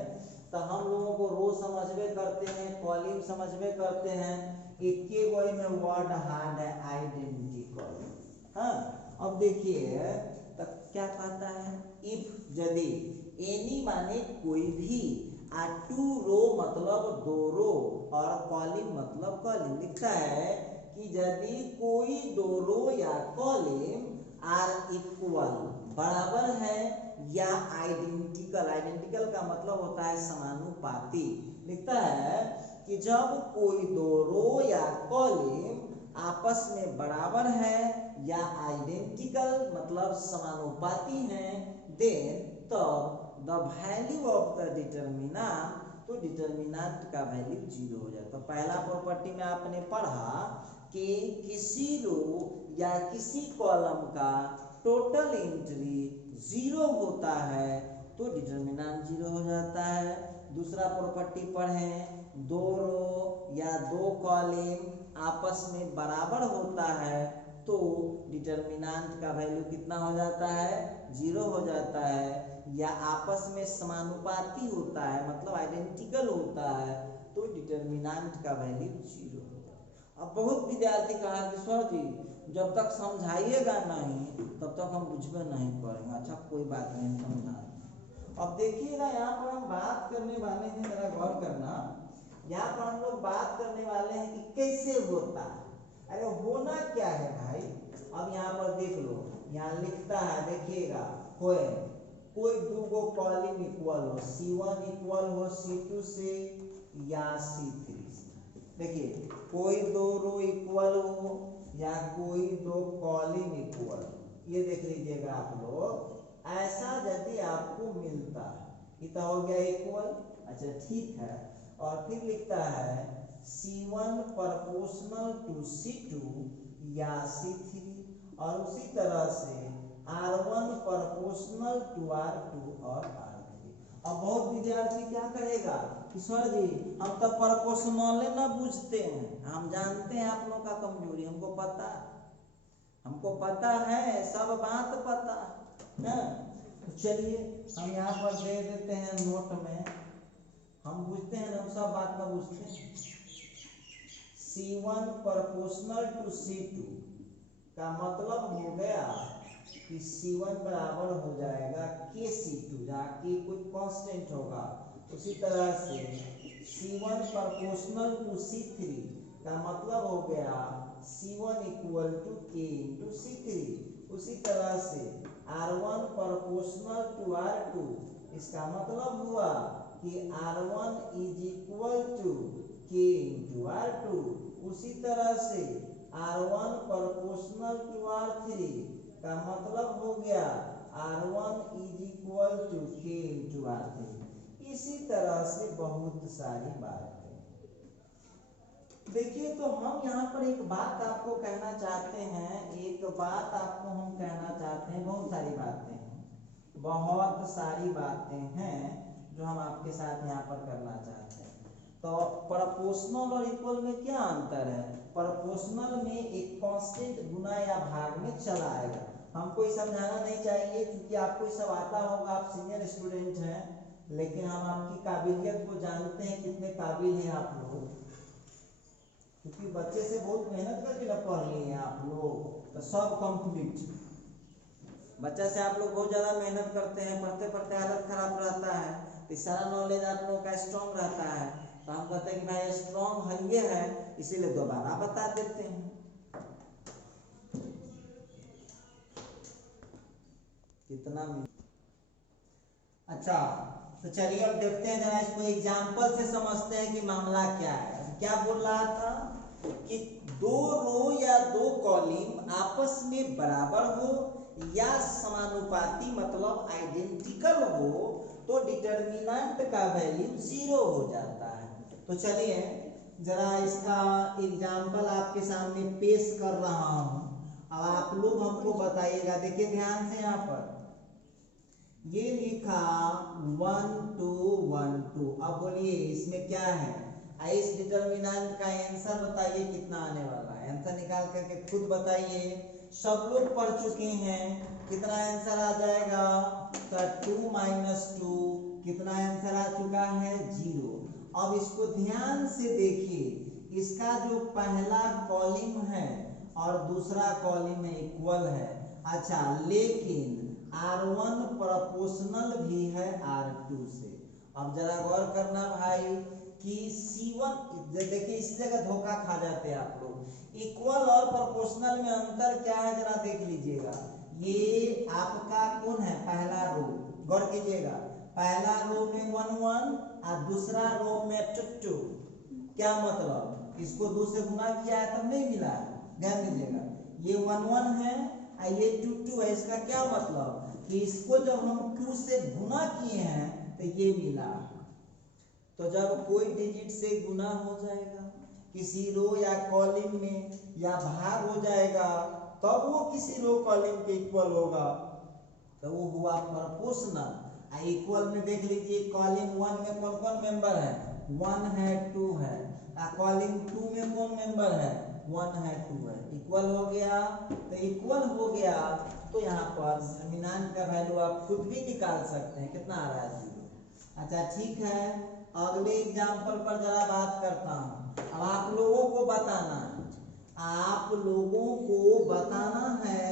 तो हम लोगों को रो समझवे करते हैं, कॉलम समझवे करते हैं, एक कोई में वर्ड हार्ड है आइडेंटिकल। हाँ अब देखिए तो क्या कहता है इफ यदि एनी माने कोई भी, आ टू रो मतलब दो रो और कॉलम मतलब कॉलम। लिखता है कि यदि कोई दो रो या कॉलम आर इक्वल बराबर है या आइडेंटिकल, आइडेंटिकल का मतलब होता है समानुपाती। लिखता है कि जब कोई दो रो या कॉलम आपस में बराबर है या आइडेंटिकल मतलब समानुपाती हैं, देन तब the value of the determinant, तो डिटरमिनेंट का वैल्यू 0 हो जाता है। तो पहला प्रॉपर्टी में आपने पढ़ा कि किसी रो या किसी कॉलम का टोटल एंट्री 0 होता है तो डिटरमिनेंट 0 हो जाता है। दूसरा प्रॉपर्टी पढ़े दो रो या दो कॉलम आपस में बराबर होता है तो डिटरमिनेंट का वैल्यू कितना हो जाता है 0 हो जाता है। या आपस में समानुपाती होता है मतलब आइडेंटिकल होता है तो डिटरमिनेंट का वैल्यू 0 हो जाता है। अब बहुत विद्यार्थी कहा कि सर जी जब तक समझाइएगा नहीं तब तक हम बुझबे नहीं करेंगे। अच्छा कोई बात नहीं समझा। अब देखिएगा यहाँ पर हम बात करने वाले हैं, जरा गौर करना, यहाँ पर हम लोग बात करने वाले हैं कि कैसे होता है। अरे होना क्या है भाई, अब यहाँ पर देख लो, यहाँ लिखता है देखिएगा कोई दो गो कॉलम इक्वल हो, C1 इक्वल हो C2 से या C3 से। देखिए कोई दो रो इक्वल हो या कोई दो कॉलम इक्वल, ये देख लीजिएगा आप लोग। ऐसा यदि आपको मिलता है, ये तो हो गया इक्वल, अच्छा ठीक है। और फिर लिखता है C1 प्रोपोर्शनल टू C2 या C3, और उसी तरह से R1 प्रोपोर्शनल टू R2 और R3। अब बहुत विद्यार्थी क्या करेगा कि सर जी हम तो प्रोपोर्शनल ना बुझते हैं, हम जानते हैं आप लोगों का कमजोरी, हमको पता है सब बात पता है। तो चलिए हम यहाँ पर दे देते हैं नोट में, हम बुझते हैं हम सब बात का बुझते हैं। C1 प्रोपोर्शनल टू C2 का मतलब हो गया कि C1 बराबर हो जाएगा KC2, जहाँ K कोई कांस्टेंट होगा। उसी तरह से C1 प्रोपोर्शनल टू C3 का मतलब हो गया C1 equal to K into C3। उसी तरह से R1 प्रोपोर्शनल टू R2, इसका मतलब हुआ कि R1 is equal to K into R2। उसी तरह से R1 प्रोपोर्शनल टू R3 का मतलब हो गया R1 is equal to K into R3। इसी तरह से बहुत सारी बातें। देखिए तो हम यहाँ पर एक बात आपको कहना चाहते हैं, बहुत सारी बातें हैं, बहुत सारी बातें हैं जो हम आपके साथ यहाँ पर करना चाहते हैं। तो प्रोपोर्शनल और इक्वल में क्या अंतर है? प्रोपोर्शनल में एक कांस्टेंट गुना या भाग में चला आएगा, हमको ये समझाना नहीं चाहिए क्योंकि आपको ये सब आता होगा, आप सीनियर स्टूडेंट हैं। लेकिन हम आपकी काबिलियत को जानते हैं, कितने काबिल हैं आप लोग, क्योंकि बच्चे से बहुत मेहनत करके ना पढ़ लिए हैं आप लोग, तो सब कंप्लीट। बच्चा से आप लोग बहुत ज़्यादा मेहनत करते हैं, पढ़ते पढ़ते हालत खराब रहता है, तो सारा नॉलेज आप लोगों का स्ट्रॉन्ग रहता है, तो हम कहते हैं कि भाई स्ट्रॉन्ग है ये है, इसीलिए दोबारा बता देते हैं। कितना अच्छा, तो चलिए अब देखते हैं जरा, इसको एग्जाम्पल से समझते हैं कि मामला क्या है। क्या बोल रहा था कि दो रो या दो कॉलम आपस में बराबर हो या समानुपाती मतलब आइडेंटिकल हो तो डिटर्मिनेंट का वैल्यू 0 हो जाता है। तो चलिए जरा इसका एग्जाम्पल आपके सामने पेश कर रहा हूं, अब आप लोग हमको बताइएगा। देखिए ध्यान से, यहाँ पर ये लिखा 1 2 1 2। अब बोलिए इसमें क्या है, इस डिटर्मिनेंट का आंसर बताइए कितना आने वाला है, आंसर निकाल करके खुद बताइए। सब लोग पढ़ चुके हैं, कितना आंसर आ जाएगा, तो 2 - 2 कितना आंसर आ चुका है, 0। अब इसको ध्यान से देखिए, इसका जो पहला कॉलम है और दूसरा कॉलम है इक्वल है। अच्छा, लेकिन R1 प्रोपोर्शनल भी है R2 से। अब जरा गौर करना भाई कि C1, देखिए इस जगह धोखा खा जाते हैं आप लोग। इक्वल और प्रोपोर्शनल में अंतर क्या है जरा देख लीजिएगा। ये आपका कौन है, पहला रो, गौर कीजिएगा, पहला रो में 1 1 और दूसरा रो में 2 2। क्या मतलब, इसको 2 से गुना किया है तब नहीं मिला, ध्यान दीजिएगा। ये 1 1 है और ये 2 2 है, इसका क्या मतलब कि इसको जब हम 2 से गुना किए हैं तो ये मिला। तो जब कोई डिजिट से गुना हो जाएगा किसी रो या कॉलम में या भाग हो जाएगा, तब वो किसी रो कॉलम के इक्वल होगा, तो वो हुआ प्रोपोर्शनल। इक्वल में देख लीजिए, कॉलम 1 में कौन कौन मेंबर है, 1 है 2 है, कॉलम 2 में कौन मेंबर है, 1 है 2 है, इक्वल हो गया। तो इक्वल हो गया तो यहाँ पर डिटर्मिनेंट का वैल्यू आप खुद भी निकाल सकते हैं, कितना आ रहा है, 0। अच्छा ठीक है, अगले एग्जाम्पल पर जरा बात करता हूँ। अब आप लोगों को बताना है, आप लोगों को बताना है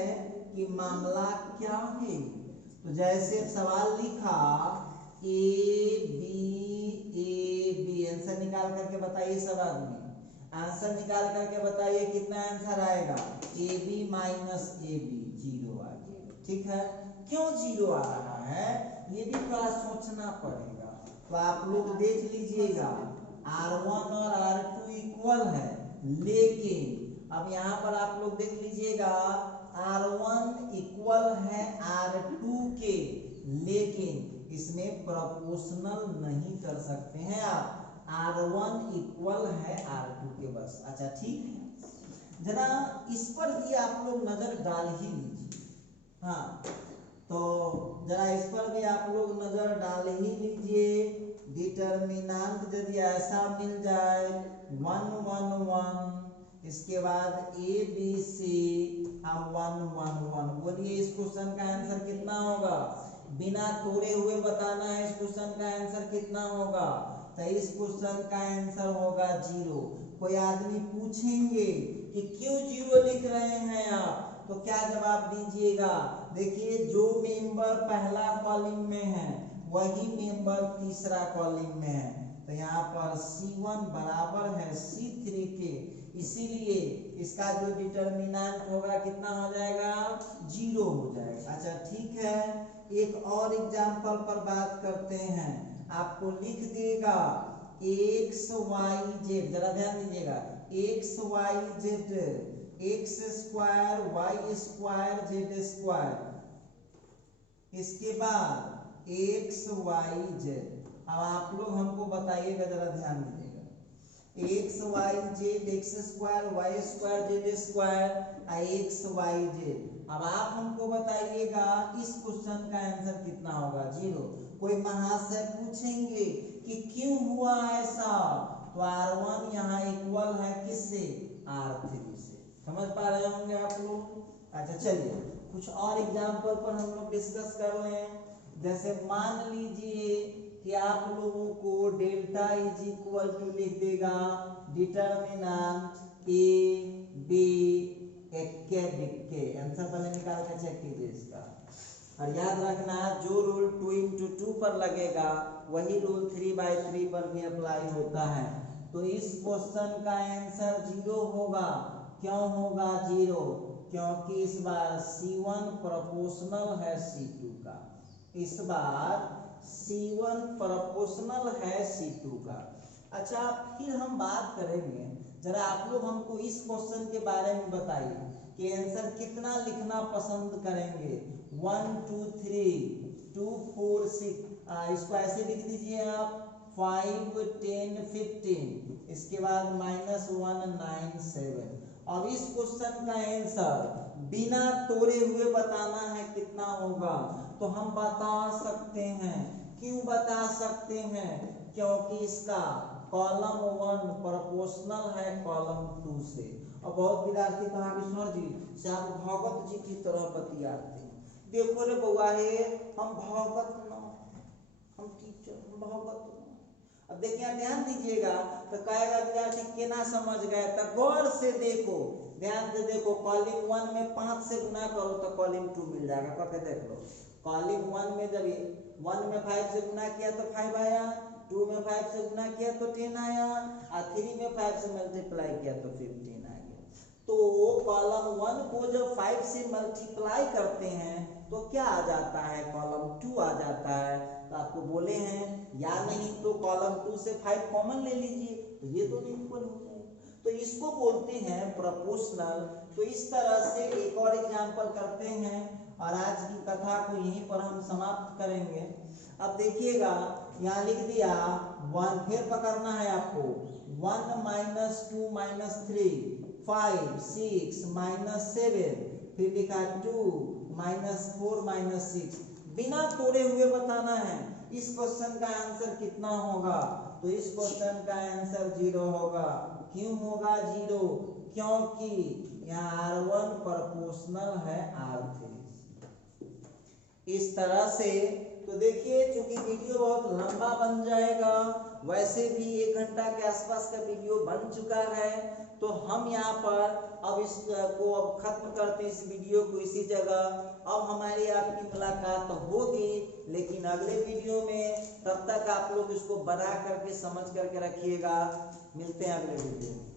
कि मामला क्या है। तो जैसे सवाल लिखा ए बी, आंसर निकाल करके बताइए सब आदमी, आंसर निकाल करके बताइए कितना आंसर आएगा, a b minus a b, 0 आ गया। ठीक है, क्यों 0 आ रहा है ये भी थोड़ा सोचना पड़ेगा। तो आप लोग देख लीजिएगा, R1 और R2 इक्वल है, लेकिन अब यहाँ पर आप लोग देख लीजिएगा R1 इक्वल है R2 के, लेकिन इसमें प्रोपोर्शनल नहीं कर सकते हैं आप, R1 इक्वल है R2 के बस। अच्छा ठीक है, जरा इस पर भी आप लोग नजर डाल ही लीजिए। हाँ, तो जरा इस पर भी आप लोग नजर डाल ही लीजिए। डिटर्मिनेंट यदि ऐसा मिल जाए 1 1 1, इसके बाद ए बी सी, हम 1 1 1, बोलिए इस क्वेश्चन का आंसर कितना होगा, बिना तोड़े हुए बताना है इस क्वेश्चन का आंसर कितना होगा। तो इस क्वेश्चन का आंसर होगा 0। कोई आदमी पूछेंगे कि क्यों 0 लिख रहे हैं आप, तो क्या जवाब दीजिएगा, देखिए जो मेंबर पहला कॉलम में है वही मेंबर तीसरा कॉलम में है, तो यहाँ पर C1 बराबर है C3 के, इसीलिए इसका जो डिटर्मिनेंट होगा कितना हो जाएगा, 0 हो जाएगा। अच्छा ठीक है, एक और एग्जाम्पल पर बात करते हैं। आपको लिख देगा एक्स वाई जेड, जरा ध्यान दीजिएगा, x y z, x square y square z square, इसके बाद एक्स वाई जेड। अब आप लोग हमको बताइएगा, जरा ध्यान दीजिएगा, x y z, x square y square z square, x y z. अब आप हमको बताइएगा इस क्वेश्चन का आंसर कितना होगा, 0। कोई महाशय पूछेंगे कि क्यों हुआ ऐसा, तो R1 यहाँ इक्वल है किससे, R3 से। समझ पा रहे होंगे आप लोग। अच्छा चलिए कुछ और एग्जाम्पल पर हम लोग डिस्कस कर लें। जैसे मान लीजिए कि आप लोगों को डेल्टा इज इक्वल टू लिख देगा डिटर्मिनेंट ए बी एक्के बिक्के। आंसर पहले निकाल के चेक कीजिए इसका। और याद रखना जो रूल 2 into 2 पर लगेगा वही रूल 3/3 पर भी अप्लाई होता है। तो इस क्वेश्चन का आंसर 0 होगा। क्यों होगा 0? क्योंकि इस बार C1 प्रोपोर्शनल है C2 का। इस बार C1 प्रोपोर्शनल है C2 का। अच्छा, फिर हम बात करेंगे, जरा आप लोग हमको इस क्वेश्चन के बारे में बताइए कि आंसर कितना लिखना पसंद करेंगे। 1 2 3 2 4 6, इसको ऐसे लिख दीजिए आप 5 10 15, इसके बाद -1 9 7। अब इस क्वेश्चन का आंसर बिना तोड़े हुए बताना है कितना होगा, तो हम बता सकते हैं। क्यों बता सकते हैं? क्योंकि इसका कॉलम 1 प्रोपोर्शनल है कॉलम 2 से। और बहुत विद्यार्थी कहा कि सर जी से आप भगत जी की तरह बतियाते हैं। देखो रे बउआ हे, हम भगत न, हम टीचर, हम भगत न। अब देखिए ध्यान दीजिएगा तो कहेगा विद्यार्थी केना समझ गए, तो गौर से देखो, ध्यान से देखो। कॉलम 1 में 5 से गुना करो तो कॉलम 2 मिल जाएगा। करके देख लो। कॉलम 1 में जब 1 में 5 से गुना किया तो 5 आया, 2 में 5 से गुना किया तो 10 आया, और 3 में 5 से मल्टीप्लाई किया तो 15 आ गया। तो कॉलम 1 को जब 5 से मल्टीप्लाई करते हैं तो क्या आ जाता है? कॉलम 2 आ जाता है। तो आपको बोले हैं या नहीं, तो कॉलम 2 से 5 कॉमन ले लीजिए, तो ये दोनों इक्वल हो जाएगा। तो इसको बोलते हैं प्रोपोर्शनल। तो इस तरह से एक और एग्जांपल करते हैं और आज की कथा को यहीं पर हम समाप्त करेंगे। अब देखिएगा यहाँ लिख दिया 1, फिर पकड़ना है आपको। 1 - 2 - 3 5 6 -7, फिर लिखा 2 -4 -6। बिना तोड़े हुए बताना है इस क्वेश्चन का आंसर कितना होगा। तो इस क्वेश्चन का आंसर 0 होगा। क्यों होगा 0? क्योंकि यहाँ R1 प्रोपोर्शनल है R3। इस तरह से तो देखिए, चूंकि वीडियो बहुत लंबा बन जाएगा, वैसे भी 1 घंटा के आसपास का वीडियो बन चुका है, तो हम यहाँ पर अब इसको अब खत्म करते हैं, इस वीडियो को इसी जगह। अब हमारी आपकी मुलाकात होगी, लेकिन अगले वीडियो में। तब तक आप लोग इसको बना करके समझ करके रखिएगा। मिलते हैं अगले वीडियो में।